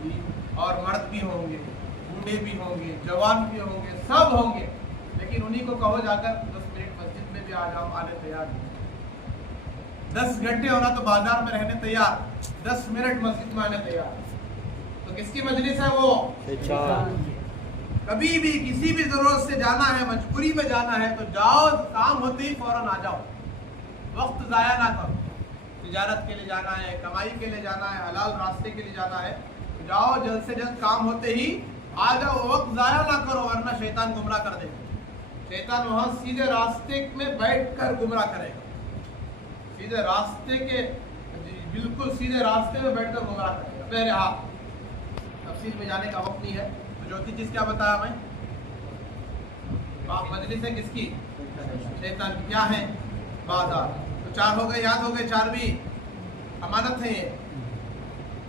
گی اور مرد بھی ہوں گے، بوڑھے بھی ہوں گے، جوان بھی ہوں گے، سب ہوں گے. لیکن انہی کو کہو جا کر 10 منٹ مسجد میں بھی آ جاؤ، آنے تیار نہیں. 10 گھنٹے ہونا تو بازار میں رہنے تیار، 10 منٹ مسجد میں آنے تیار. تو کس کی مجلس ہے وہ؟ کبھی بھی کسی بھی ضرورت سے جانا ہے، مجبوری میں جانا ہے تو جاؤ، کام ہوتے ہی فوراً آ جاؤ، وقت ضائع نہ کرو. تجارت کے لیے جانا ہے، کمائی کے لیے جانا ہے، حلال راستے کے لیے جانا ہے، جاؤ جلد سے جلد، کام ہوتے ہی आ जाओ, वक्त ज़ाया ना करो वरना शैतान गुमराह कर देगा। शैतान वहाँ सीधे रास्ते में बैठकर गुमराह करेगा, सीधे रास्ते के बिल्कुल सीधे रास्ते में बैठकर गुमराह करेगा। बहरहाल तफसील में जाने का वक्त नहीं है। तो चौथी चीज़ क्या बताया मैं? मजलिस है किसकी? शैतान की। क्या है? बाजार। तो 4 हो गए, याद हो गए। 4 भी अमानत है, ये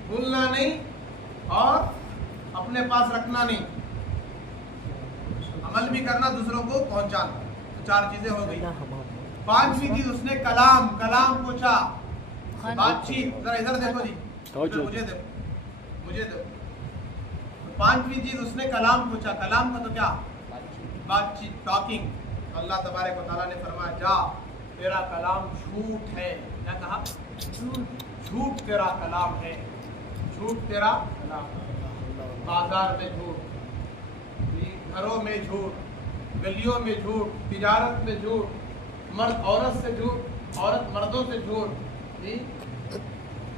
भूलना नहीं और अपने पास रखना नहीं, अमल भी करना, दूसरों को पहुंचाना। तो 4 चीजें हो गई। 5वीं चीज उसने कलाम पूछा, बातचीत। जरा इधर देखो जी, मुझे दो। 5वीं चीज उसने कलाम पूछा। कलाम का तो क्या? बातचीत, टॉकिंग। अल्लाह तबारक व तआला ने फरमाया, जा तेरा कलाम झूठ है। क्या कहा? झूठ तेरा कलाम है, झूठ तेरा कलाम। बाजार में झूठ, घरों में झूठ, गलियों में झूठ, तिजारत में झूठ, मर्द औरत से झूठ, औरत मर्दों से झूठ,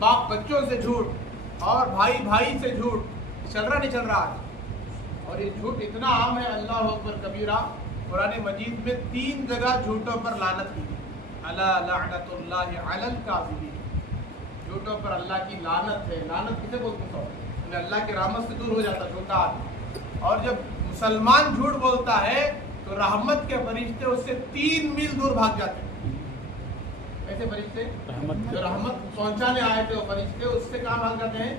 बाप बच्चों से झूठ और भाई भाई से झूठ। चल रहा नहीं चल रहा आज? और ये झूठ इतना आम है, अल्लाह अकबर कबीरा। कुरान मजीद में 3 जगह झूठों पर लानत की गई। अला लअनतुल्लाहि अलल काज़िबीन, झूठों पर अल्लाह की लानत है। लानत किसे बोलते हैं? अल्लाह की रहमत से दूर हो जाता झूठा आदमी। और जब मुसलमान झूठ बोलता है तो रहमत के फरिश्ते उससे 3 मील दूर भाग जाते हैं। ऐसे फरिश्ते जो रहमत पहुंचाने आए थे, वो फरिश्ते उससे कहाँ भाग जाते हैं?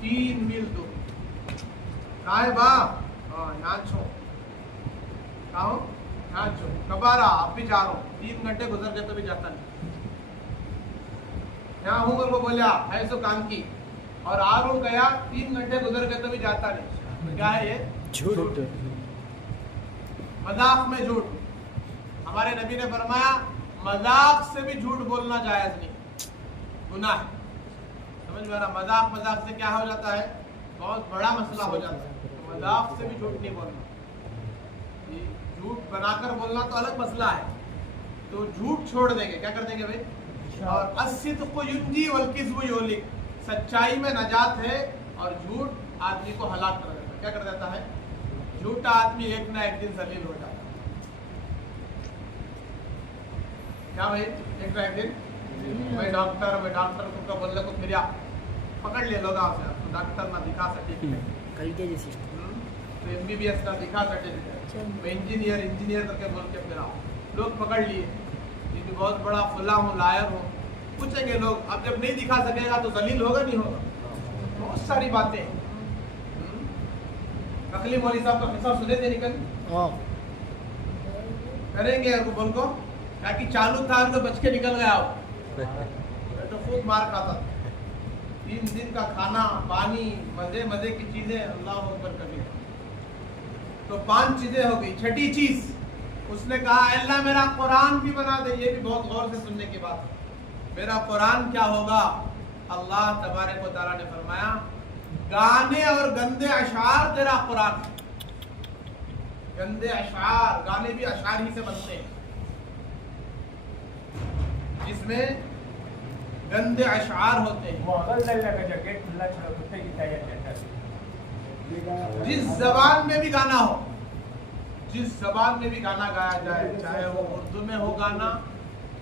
3 मील दूर। कहाँ है बा? यहाँ छो, कहाँ हो? यहाँ छो। कबारा अब भी जा रहा हूँ, 3 घंटे गुजर गए तो भी जाता नहीं। यहाँ हूँ वो बोला है सो काम की, और आ रहा हूँ गया, 3 घंटे गुजर गए तो भी जाता नहीं। तो क्या है ये? झूठ। मजाक में झूठ। हमारे नबी ने फरमाया मजाक से भी झूठ बोलना जायज नहीं, गुनाह है। समझ में आ रहा? मजाक से क्या हो जाता है? बहुत बड़ा मसला हो जाता है। तो मजाक से भी झूठ नहीं बोलना। झूठ बनाकर बोलना तो अलग मसला है, तो झूठ छोड़ देंगे। क्या कर देंगे भाई? और अस्सिद्क़ु युंजी वल किज़्बु युहलिक, सच्चाई में नजात है और झूठ आदमी को हलाक कर देता है। क्या कर देता है? झूठा आदमी एक ना एक दिन जलील हो जाता है। क्या भाई? एक ना एक दिन मैं डॉक्टर को बोलने को फिर पकड़ ले लोग आपसे, तो डॉक्टर ना दिखा सर्टिफिकेट, तो MBBS का दिखा सर्टिफिकेट, मैं इंजीनियर करके बोल के फिर लोग पकड़ लिए कि बहुत बड़ा फुला हूँ, लायर हूँ। पूछेंगे लोग, अब जब नहीं दिखा सकेगा तो जलील होगा नहीं होगा? बहुत सारी बातें। अखली मौली साहब का किस्सा सुने थे निकल करेंगे और बोल को क्या कि चालू था और तो बच के निकल गया हो, तो खूब मार खाता था। 3 दिन का खाना, पानी, मजे की चीजें, अल्लाह अकबर कबीर। तो 5 चीजें हो गई। 6ठी चीज उसने कहा, अल्लाह मेरा कुरान भी बना दे। ये भी बहुत गौर से सुनने की बात है। मेरा कुरान क्या होगा? अल्लाह तबारक व तआला ने फरमाया, गाने और गंदे अशार तेरा कुरान। गंदे अशार, गाने भी अशार ही से बनते हैं, जिसमें गंदे अशार होते हैं। जिस जबान में भी गाना हो, जिस जबान में भी गाना गाया जाए, चाहे वो उर्दू में हो गाना,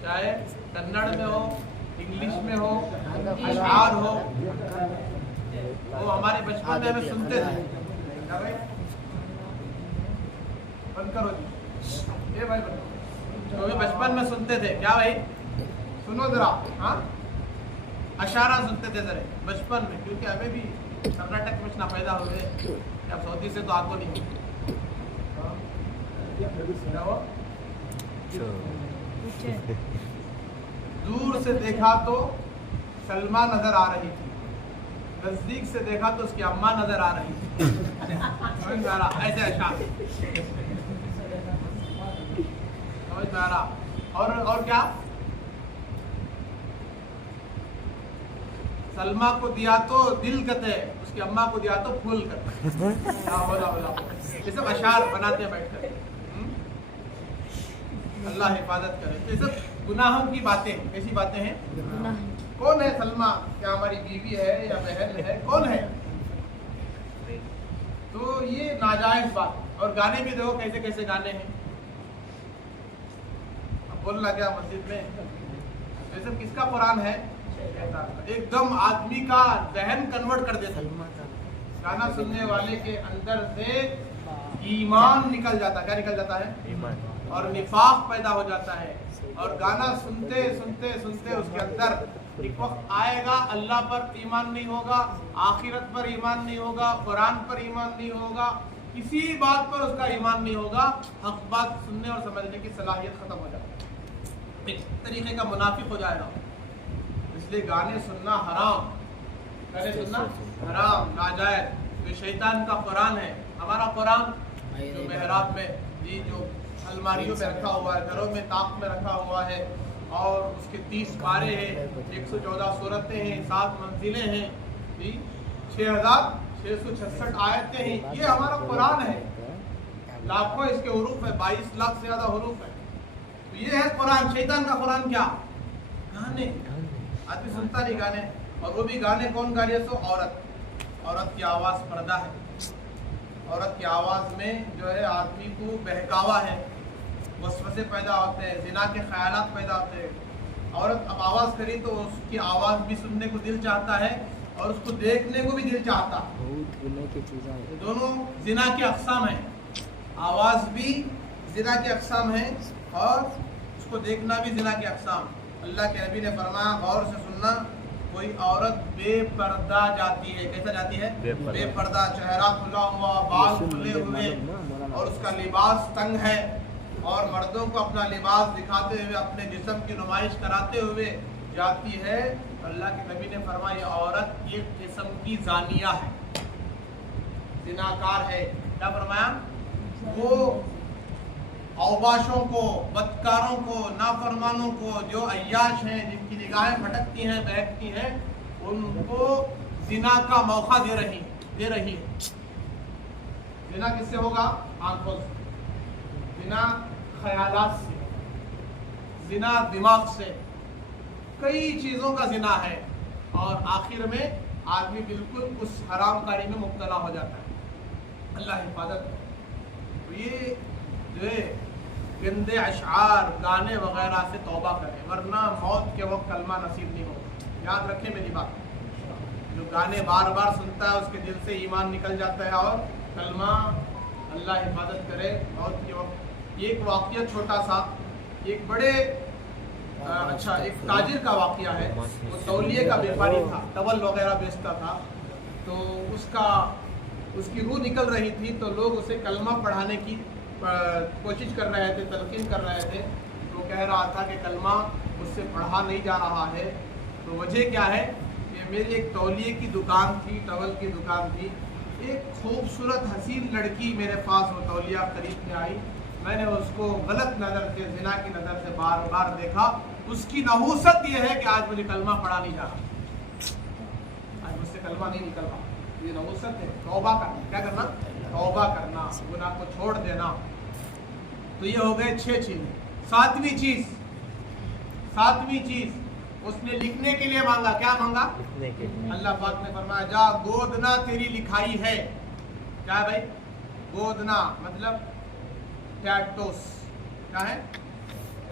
चाहे कन्नड़ में हो, इंग्लिश में हो, अशार हो, वो हमारे बचपन में हमें सुनते थे। क्या भाई? बंद करो जी, ये भाई बंद करो। तो भी बचपन में सुनते थे। क्या भाई? सुनो जरा। हाँ, अशारा सुनते थे जरा बचपन में, क्योंकि हमें भी कर्नाटक में ना पैदा हो गए, अब सऊदी से तो आपको नहीं। दूर से देखा तो सलमा नजर आ रही थी, नजदीक से देखा तो उसकी अम्मा नजर आ रही थी। समझ में आ रहा? ऐसे अशार समझ में आ रहा? और क्या? सलमा को दिया तो दिल कहते, उसकी अम्मा को दिया तो फूल कहते। ये सब अशार बनाते हैं बैठकर। अल्लाह हिफाजत करे। ये सब गुनाहों की बातें। कैसी बातें हैं? कौन है सलमा? क्या हमारी बीवी है या बहन है? कौन है? तो تو یہ ناجائز بات. اور گانے بھی دیکھو کیسے کیسے گانے ہیں. اب بولنا کیا مسجد میں یہ سب کس کا قرآن ہے؟ ایک دم آدمی کا ذہن کنورٹ کر دیتا ہے. گانا سننے والے کے اندر سے ایمان نکل جاتا ہے. کیا نکل جاتا ہے؟ ایمان. اور نفاق پیدا ہو جاتا ہے. اور گانا سنتے سنتے سنتے اس کے اندر ایک وقت آئے گا اللہ پر ایمان نہیں ہوگا, آخرت پر ایمان نہیں ہوگا, قرآن پر ایمان نہیں ہوگا, کسی بات پر اس کا ایمان نہیں ہوگا. حق بات سننے اور سمجھنے کی صلاحیت ختم ہو جائے گی, ایک طریقے کا منافق ہو جائے گا. اس لیے گانے سننا حرام, گانے سننا حرام, ناجائز. یہ شیطان کا قرآن ہے. ہمارا قرآن جو محراب میں جو الماریوں میں رکھا ہوا ہے, گھروں میں طاق میں رکھا ہوا ہے, اور اس کے 30 پارے ہیں, 114 صورتیں ہیں, 7 منزلیں ہیں, 6666 آیتیں ہیں. یہ ہمارا قرآن ہے. لاکھوں اس کے حروف ہے, 22 لاکھ سے زیادہ حروف ہے. تو یہ ہے قرآن. شیطان کا قرآن کیا؟ گانے. آدمی سنتا نہیں گانے, اور وہ بھی گانے کون گا رہی ہے؟ سو عورت. عورت کی آواز پردہ ہے. عورت کی آواز میں جو ہے آدمی کو بہکاوا ہے, وسوسے پیدا ہوتے ہیں, زنا کے خیالات پیدا ہوتے ہیں. عورت اب آواز کری تو اس کی آواز بھی سننے کو دل چاہتا ہے, اور اس کو دیکھنے کو بھی دل چاہتا ہے. دونوں زنا کے اقسام ہیں. آواز بھی زنا کے اقسام ہیں, اور اس کو دیکھنا بھی زنا کے اقسام. اللہ کے نبی نے فرمایا غور سے سننا, کوئی عورت بے پردہ جاتی ہے. کیسا جاتی ہے؟ بے پردہ. چہرہ کھلا ہوا, بال کھلے ہوئے, اور اس کا لباس تنگ ہے, اور مردوں کو اپنا لباس دکھاتے ہوئے, اپنے جسم کی نمائش کراتے ہوئے جاتی ہے. اللہ کے نبی نے فرمایا یہ عورت ایک قسم کی زانیہ ہے, زناکار ہے. کیا فرمایا؟ وہ اوباشوں کو, بدکاروں کو, نافرمانوں کو, جو عیاش ہیں, جن کی نگاہیں بھٹکتی ہیں, بہکتی ہیں, ان کو زنا کا موقع دے رہی ہے. زنا کس سے ہوگا؟ آنکھوں سے. زنا خیالات سے, زنا دماغ سے, کئی چیزوں کا زنا ہے. اور آخر میں آدمی بالکل اس حرام کاری میں مبتلا ہو جاتا ہے. اللہ حفاظت ہے. تو یہ جو ہے گندے اشعار, گانے وغیرہ سے توبہ کریں, ورنہ موت کے وقت کلمہ نصیب نہیں ہوگا. یاد رکھیں میری بات. جو گانے بار بار سنتا ہے اس کے دل سے ایمان نکل جاتا ہے, اور کلمہ اللہ حفاظت کرے موت کے وقت. یہ ایک واقعہ چھوٹا سا, ایک بڑے اچھا ایک تاجر کا واقعہ ہے. وہ تولیے کا بیپاری تھا, ٹاول وغیرہ بیچتا تھا. تو اس کی روح نکل رہی تھی, تو لوگ اسے کلمہ پڑھانے کی کوشش کر رہے تھے, تلقین کر رہے تھے. تو کہہ رہا تھا کہ کلمہ مجھ سے پڑھا نہیں جا رہا ہے. تو وجہ کیا ہے کہ میری ایک تولیے کی دکان تھی, ٹاول کی دکان تھی. ایک خوبصورت حسین لڑکی میرے پاس وہ تولیہ خریدنے آئی. میں نے اس کو غلط نظر سے, زنا کی نظر سے بار بار دیکھا. اس کی نحوست یہ ہے کہ آج مجھے کلمہ پڑھا نہیں جا رہا, آج مجھ سے کلمہ نہیں نکل رہا. یہ نحوست ہے. توبہ کرنا. کیا کرنا؟ توبہ کرنا, گناہ کو چھوڑ دینا. تو یہ ہو گئے 6 چیزیں. 7ویں چیز اس نے لکھنے کے لیے مانگا. کیا مانگا؟ اللہ پاک نے فرمایا جا گودنا تیری لکھائی ہے. کیا ہے بھائی؟ گودنا مطلب ٹیٹوس. کیا ہے؟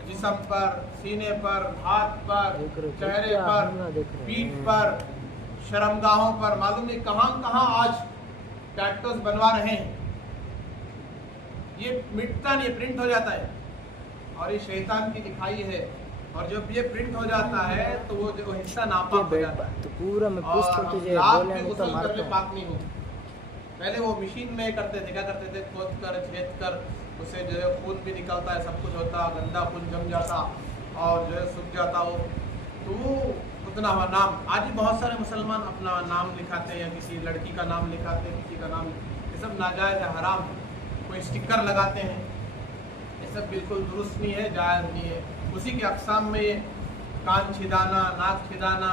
جسم پر, سینے پر, ہاتھ پر, چہرے پر, پیٹھ پر, شرمگاہوں پر. معلوم نہیں کہاں آج ٹیٹوس بنوا رہے ہیں. یہ مٹتا نہیں, پرنٹ ہو جاتا ہے, اور یہ شیطان کی لکھائی ہے. اور جب یہ پرنٹ ہو جاتا ہے تو وہ حصہ ناپاک ہو جاتا ہے, اور رات میں غسل کرنے پاک نہیں ہوگا. پہلے وہ مشین میں کرتے تھے. کیا کرتے تھے؟ کھود کر, چھید کر, اسے جو ہے خون بھی نکلتا ہے, سب کچھ ہوتا, گندا خون جم جاتا اور جو ہے سوکھ جاتا وہ. تو وہ اتنا ہوا نام. آج بھی بہت سارے مسلمان اپنا نام لکھاتے ہیں, یا کسی لڑکی کا نام لکھاتے ہیں, کسی کا نام. یہ سب ناجائز ہے, حرام ہے. کوئی اسٹکر لگاتے ہیں, یہ سب بالکل درست نہیں ہے, جائز نہیں ہے. اسی کے اقسام میں یہ کان چھدانا, ناک چھدانا,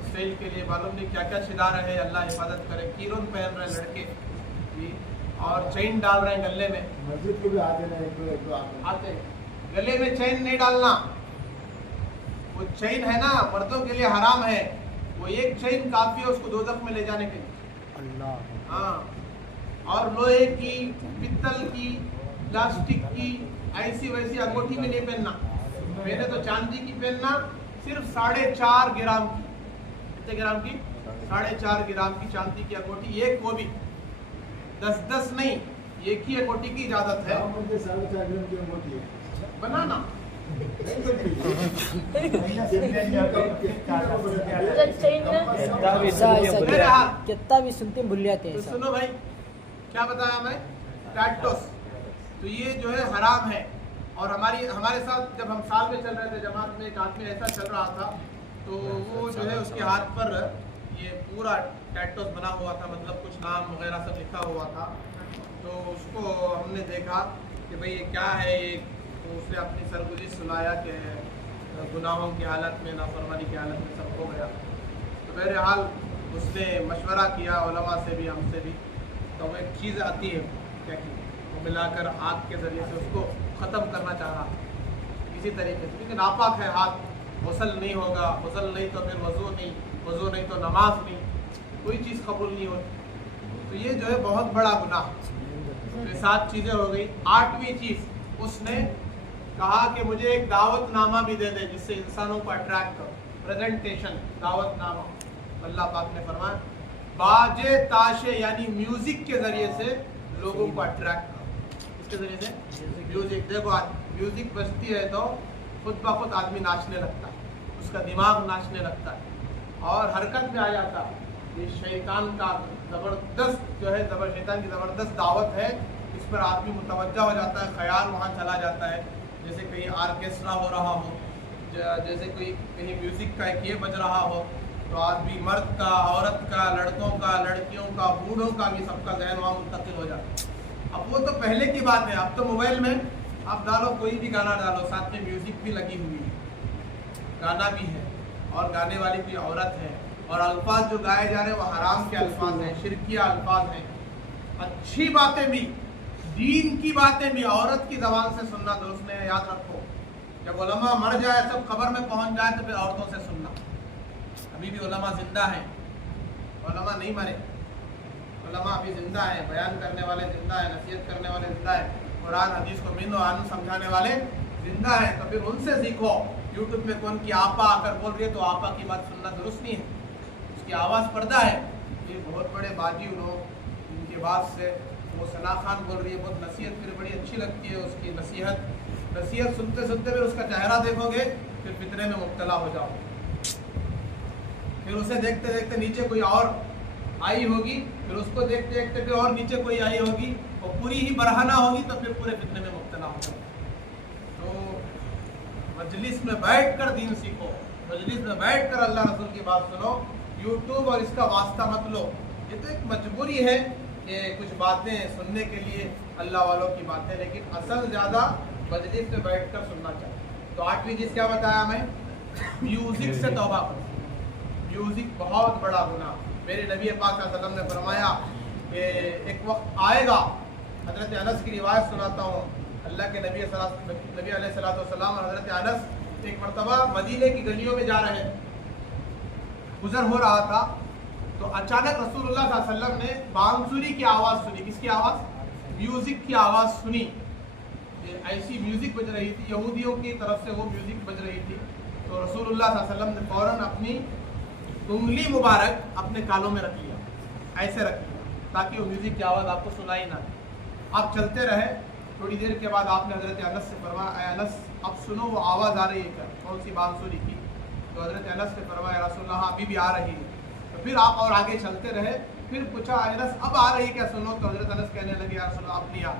اسٹائل کے لیے معلوم نہیں کیا کیا چھدا رہے ہیں. اللہ حفاظت کرے. کیرون پہن رہے لڑکے, اور چین ڈال رہے ہیں گلے میں. مسجد کو بھی آتے ہیں, گلے میں چین نہیں ڈالنا. وہ چین ہے نا مردوں کے لیے حرام ہے. وہ ایک چین کافی ہے اس کو دوزخ میں لے جانے کے لیے. ہاں, اور لوہے کی، پتل کی، پلاسٹک کی ایسی ویسی انگوٹھی بھی نہیں پہننا. میں نے تو چاندی کی پہننا صرف 4.5 گرام کی. کتنے گرام کی؟ 4.5 گرام کی چاندی کی انگوٹھی. ایک وہ بھی 10 نہیں، ایک ہی انگوٹھی کی اجازت ہے. 4.5 گرام کی انگوٹھی ہے. بنانا کتنا بھی سنتے بھول جاتے تو ہیں. سنو بھائی، کیا بتایا میں؟ ٹیٹوس. تو یہ جو ہے حرام ہے. اور ہمارے ساتھ جب ہم سال میں چل رہے تھے جماعت میں، ایک آدمی ایسا چل رہا تھا تو وہ جو ہے اس کے ہاتھ پر یہ پورا ٹیٹوس بنا ہوا تھا، مطلب کچھ نام وغیرہ سب لکھا ہوا تھا. تو اس کو ہم نے دیکھا کہ بھئی یہ کیا ہے یہ. تو اس نے اپنی سرگزشت سنایا کہ گناہوں کی حالت میں، نافرمانی کی حالت میں سب ہو گیا. تو بہرحال اس نے مشورہ کیا علماء سے بھی، ہم سے بھی. تو وہ ایک چیز آتی ہے کیا کہ وہ ملا کر ہاتھ کے ذریعے سے اس کو ختم کرنا چاہ رہا اسی طریقے سے، کیونکہ ناپاک ہے ہاتھ. غسل نہیں ہوگا، غسل نہیں تو پھر وضو نہیں، وضو نہیں تو نماز نہیں، کوئی چیز قبول نہیں ہوتی. تو یہ جو ہے بہت بڑا گناہ. تو 7 چیزیں ہو گئی. 8ویں چیز اس نے کہا کہ مجھے ایک دعوت نامہ بھی دے دے جس سے انسانوں کو اٹریکٹ کرو. پریزنٹیشن، دعوت نامہ. اللہ پاک نے فرمایا باجے تاشے یعنی میوزک کے ذریعے سے لوگوں کو اٹریکٹ کرو. اس کے ذریعے سے میوزک. دیکھو میوزک بجتی ہے تو خود بخود آدمی ناچنے لگتا ہے، اس کا دماغ ناچنے لگتا ہے اور حرکت میں آ جاتا ہے. یہ شیطان کا زبردست جو ہے، شیطان کی زبردست دعوت ہے. اس پر آدمی متوجہ ہو جاتا ہے، خیال وہاں چلا جاتا ہے. جیسے کہیں آرکیسٹرا ہو رہا ہو، جیسے کوئی کہیں میوزک کا ایک یہ بج رہا ہو تو آدمی، مرد کا، عورت کا، لڑکوں کا، لڑکیوں کا، بوڑھوں کا بھی سب کا ذہن وہاں منتقل ہو جاتا ہے. اب وہ تو پہلے کی بات ہے. اب تو موبائل میں آپ ڈالو کوئی بھی گانا ڈالو، ساتھ میں میوزک بھی لگی ہوئی ہے، گانا بھی ہے اور گانے والی کوئی عورت ہے اور الفاظ جو گائے جا رہے ہیں وہ حرام کے الفاظ ہیں، شرکیہ الفاظ ہیں. اچھی باتیں بھی، دین کی باتیں بھی عورت کی زبان سے سننا درست نہیں ہے. یاد رکھو، جب علماء مر جائے، سب قبر میں پہنچ جائے تو پھر عورتوں سے سننا. ابھی بھی علماء زندہ ہیں، علماء نہیں مرے. علماء ابھی زندہ ہیں، بیان کرنے والے زندہ ہیں، نصیحت کرنے والے زندہ ہیں، قرآن حدیث کو من و عن سمجھانے والے زندہ ہیں. تو پھر ان سے سیکھو. یوٹیوب میں کون کی آپا آ کر بول رہی ہے تو آپا کی بات سننا درست نہیں ہے، اس کی آواز پردہ ہے. یہ بہت بڑے باجی لوگ، ان کے بعد سے وہ ثنا خان بول رہی ہے، بہت نصیحت پھر بڑی اچھی لگتی ہے اس کی نصیحت سنتے سنتے پھر اس کا چہرہ دیکھو گے پھر فتنے میں مبتلا ہو جاؤ. پھر اسے دیکھتے دیکھتے نیچے کوئی اور آئی ہوگی، پھر اس کو دیکھتے دیکھتے پھر اور نیچے کوئی آئی ہوگی، اور پوری ہی برہنہ ہوگی تو پھر پورے فتنے میں مبتلا ہو جاؤ. تو مجلس میں بیٹھ کر دین سیکھو، مجلس میں بیٹھ کر اللہ رسول کی بات سنو. یوٹیوب اور اس کا واسطہ مت لو. یہ تو ایک مجبوری ہے کہ کچھ باتیں سننے کے لیے اللہ والوں کی باتیں، لیکن اصل زیادہ مجلس میں بیٹھ کر سننا چاہیے. تو 8ویں چیز کیا بتایا میں؟ میوزک سے توبہ کرو. میوزک بہت بڑا گناہ. میرے نبی پاک صلی اللہ علیہ وسلم نے فرمایا کہ ایک وقت آئے گا، حضرت انس کی روایت سناتا ہوں. اللہ کے نبی علیہ الصلوۃ والسلام اور حضرت انس ایک مرتبہ مدینے کی گلیوں میں جا رہے تھے، گزر ہو رہا تھا تو اچانک رسول اللہ صلی اللہ علیہ وسلم نے بانسری کی آواز سنی. کس کی آواز؟ میوزک کی آواز سنی. ایسی میوزک بج رہی تھی، یہودیوں کی طرف سے وہ میوزک بج رہی تھی. تو رسول اللہ صلی اللہ علیہ وسلم نے فوراً اپنی انگلی مبارک اپنے کانوں میں رکھ لیا، ایسے رکھ لیا تاکہ وہ میوزک کی آواز آپ کو سنائی نہ دے. آپ چلتے رہے. تھوڑی دیر کے بعد آپ نے حضرت انس سے فرمایا، اے انس اب سنو وہ آواز آ رہی ہے کیا؟ کون سی بانسری کی؟ تو حضرت انس نے فرمایا رسول اللہ ابھی بھی آ رہی ہے. تو پھر آپ اور آگے چلتے رہے. پھر پوچھا انس اب آ رہی کیا سنو؟ تو حضرت انس کہنے لگے یا رسول اللہ اب نہیں آ.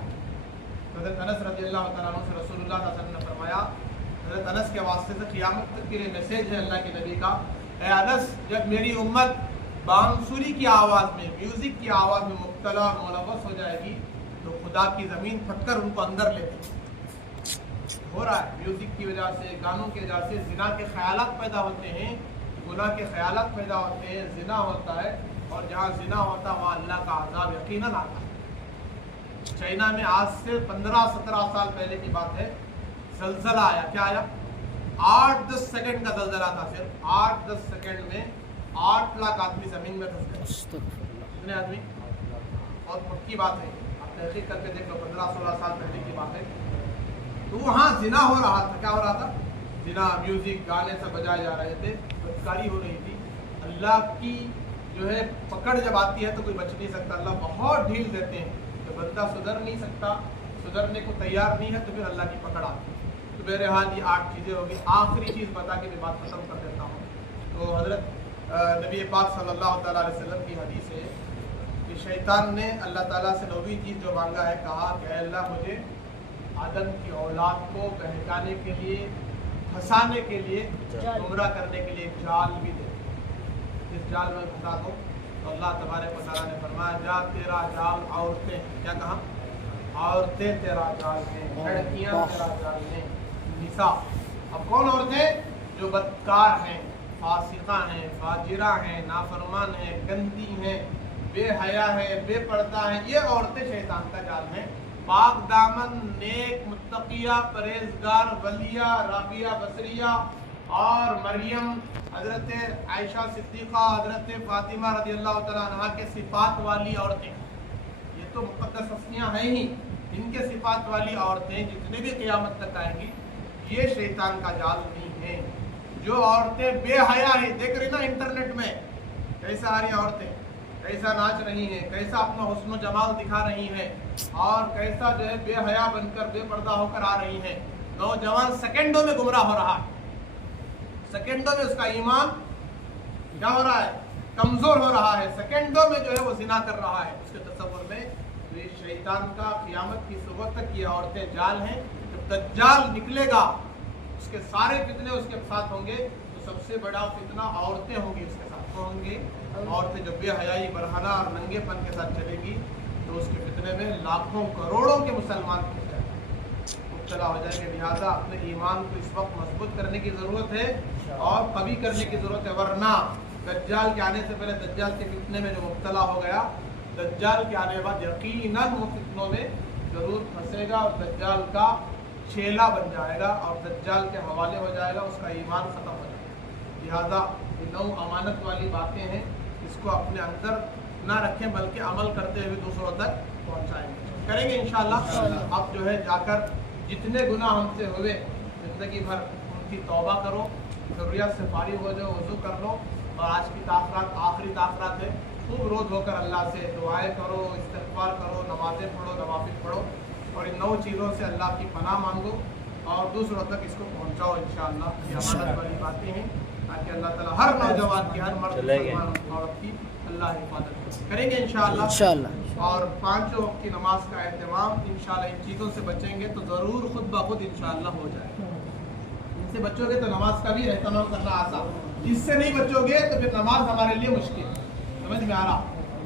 حضرت انس رضی اللہ تعالیٰ عنہ سے رسول اللہ صلی اللہ علیہ وسلم نے فرمایا، حضرت انس کے واسطے سے قیامت تک کے لیے میسیج ہے اللہ کے نبی کا، اے انس جب میری امت بانسری کی آواز میں، میوزک کی آواز میں مبتلا اور ملوث ہو جائے گی تو خدا کی زمین پھٹ کر ان کو اندر لے لے. ہو رہا ہے میوزک کی وجہ سے، گانوں کی وجہ سے زنا کے خیالات پیدا ہوتے ہیں، گناہ کے خیالات پیدا ہوتے ہیں، زنا ہوتا ہے. اور جہاں زنا ہوتا ہے وہاں اللہ کا عذاب یقیناً آتا ہے. چائنا میں آج سے 15-17 سال پہلے کی بات ہے، زلزلہ آیا. کیا آیا؟ 8-10 سیکنڈ کا زلزلہ تھا. صرف 8-10 سیکنڈ میں 8 لاکھ آدمی زمین میں پھنس گئے. کتنے آدمی؟ बहुत पक्की बात है, आप तहकीक करके देख लो, 15-16 साल पहले की बात है। तो वहाँ जिना हो रहा था, क्या हो रहा था? जिना, म्यूजिक, गाने सब बजाए जा रहे थे, बदकारी हो रही थी। अल्लाह की जो है पकड़ जब आती है तो कोई बच नहीं सकता, अल्लाह बहुत ढील देते हैं। तो बंदा सुधर नहीं सकता, सुधरने को तैयार नहीं है, तो फिर अल्लाह की पकड़ आती है। तो बहरहाल ये 8 चीज़ें होगी। आखिरी चीज़ बता के मैं बात खत्म कर देता हूँ। तो हज़रत नबी पाक सल्लल्लाहु अलैहि वसल्लम की हदीस है कि शैतान ने अल्लाह ताला से 9वीं चीज़ जो मांगा है, कहा कि अल्लाह मुझे आदम की औलाद को बहकाने के लिए, फंसाने के लिए, गुमराह करने के लिए एक जाल भी दे। इस जाल में फंसा दो। तो अल्लाह तबारक व तआला ने फरमाया, जा तेरा जाल औरतें, क्या कहा? औरतें तेरा जाल हैं, लड़कियां तेरा जाल हैं, निसा। अब कौन औरतें? जो बदकार हैं, फासिका हैं, फाजिरा हैं, नाफरमान हैं, गंदी हैं, बेहया है, बेपर्दा है, ये औरतें शैतान का जाल हैं। पाक दामन, नेक, मुत्तकिया, परहेजगार, वलिया, राबिया बसरिया और मरियम, हजरत आयशा सिद्दीक़ा, हजरत फातिमा रज़ी अल्लाह तआला अन्हा के सिफात वाली औरतें, ये तो मुक़द्दस हस्तियाँ हैं ही, इनके सिफात वाली औरतें जितने भी क़यामत तक आएंगी, ये शैतान का जाल नहीं है। जो औरतें बेहया है, देख रही ना इंटरनेट में कैसा आ रही औरतें, कैसा नाच रही हैं, कैसा अपना हुस्न जमाल दिखा रही हैं, और कैसा जो है बेहया बनकर, बेपर्दा होकर आ रही हैं। नौजवान सेकंडों में गुमराह हो रहा है, सेकंडों में उसका ईमान क्या हो रहा है? कमजोर हो रहा है, सेकंडों में जो है वो जिना कर रहा है उसके तसव्वुर में। तो ये शैतान का क़यामत की सुबह तक ये औरतें जाल हैं। जब दज्जाल निकलेगा, उसके सारे फितने उसके साथ होंगे, तो सबसे बड़ा फितना औरतें होंगी उसके साथ। तो होंगे औरतें जो बेहयाई, बरहना और नंगेपन के साथ चलेगी, तो उसके फितने में लाखों करोड़ों के मुसलमान मुब्तला हो जाएंगे। लिहाजा अपने ईमान को इस वक्त मजबूत करने की ज़रूरत है और कभी करने की ज़रूरत है, वरना दज्जाल के आने से पहले दज्जाल के फितने में जो मुब्तला हो गया, दज्जाल के आने के बाद यकीनन वो फितनों में ज़रूर फंसेगा और दज्जाल का चेला बन जाएगा और दज्जाल के हवाले हो जाएगा, उसका ईमान ख़त्म हो जाएगा। लिहाजा ये 9 अमानत वाली बातें हैं, इसको अपने अंदर ना रखें बल्कि अमल करते हुए दूसरों तक पहुंचाएंगे, करेंगे इंशाअल्लाह। अब जो है जाकर जितने गुनाह हमसे हुए ज़िंदगी भर उनकी तौबा करो, ज़रूरियात से फारिग हो जाओ, वज़ू कर लो, और आज की ताख़रात आखिरी ताख़रात है, खूब रोज़ होकर अल्लाह से दुआएं करो, इस्तिग़फ़ार करो, नमाज़ें पढ़ो, नवाफ़िल पढ़ो, और इन 9 चीज़ों से अल्लाह की पनाह मांगो और दूसरों तक इसको पहुँचाओ इंशाअल्लाह। ये अमानत वाली बातें हैं, ताकि अल्लाह ताला हर नौजवान की, हर मर्द मुसलमान औरत की अल्लाह हिफाजत करेंगे इंशाअल्लाह। और 5 वक्त की नमाज का एहतमाम इंशाअल्लाह, इन चीज़ों से बचेंगे तो ज़रूर खुद ब खुद इंशाअल्लाह हो जाएगा। इनसे बचोगे तो नमाज का भी एहतमाम करना आसान, इससे नहीं बचोगे तो फिर नमाज हमारे लिए मुश्किल। समझ में आ रहा?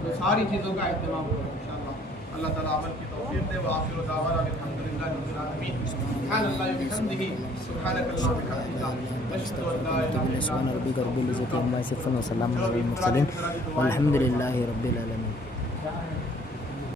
तो सारी चीज़ों का एहतमाम करो इंशाअल्लाह। अल्लाह ताला अमल की तौफीक दे। व आखिरु दावाना अल्हम्दुलिल्लाहि रब्बिल आलमीन। सुब्हानल्लाहि व बिहम्दिही, सुब्हानकल्लाहु व बिहम्दिका, अशहदु अन ला इलाहा इल्ला अंता, रब्बिल इज़्ज़ति अम्मा यसिफून व सलामुन अलल मुरसलीन वल्हम्दुलिल्लाहि रब्बिल आलमीन।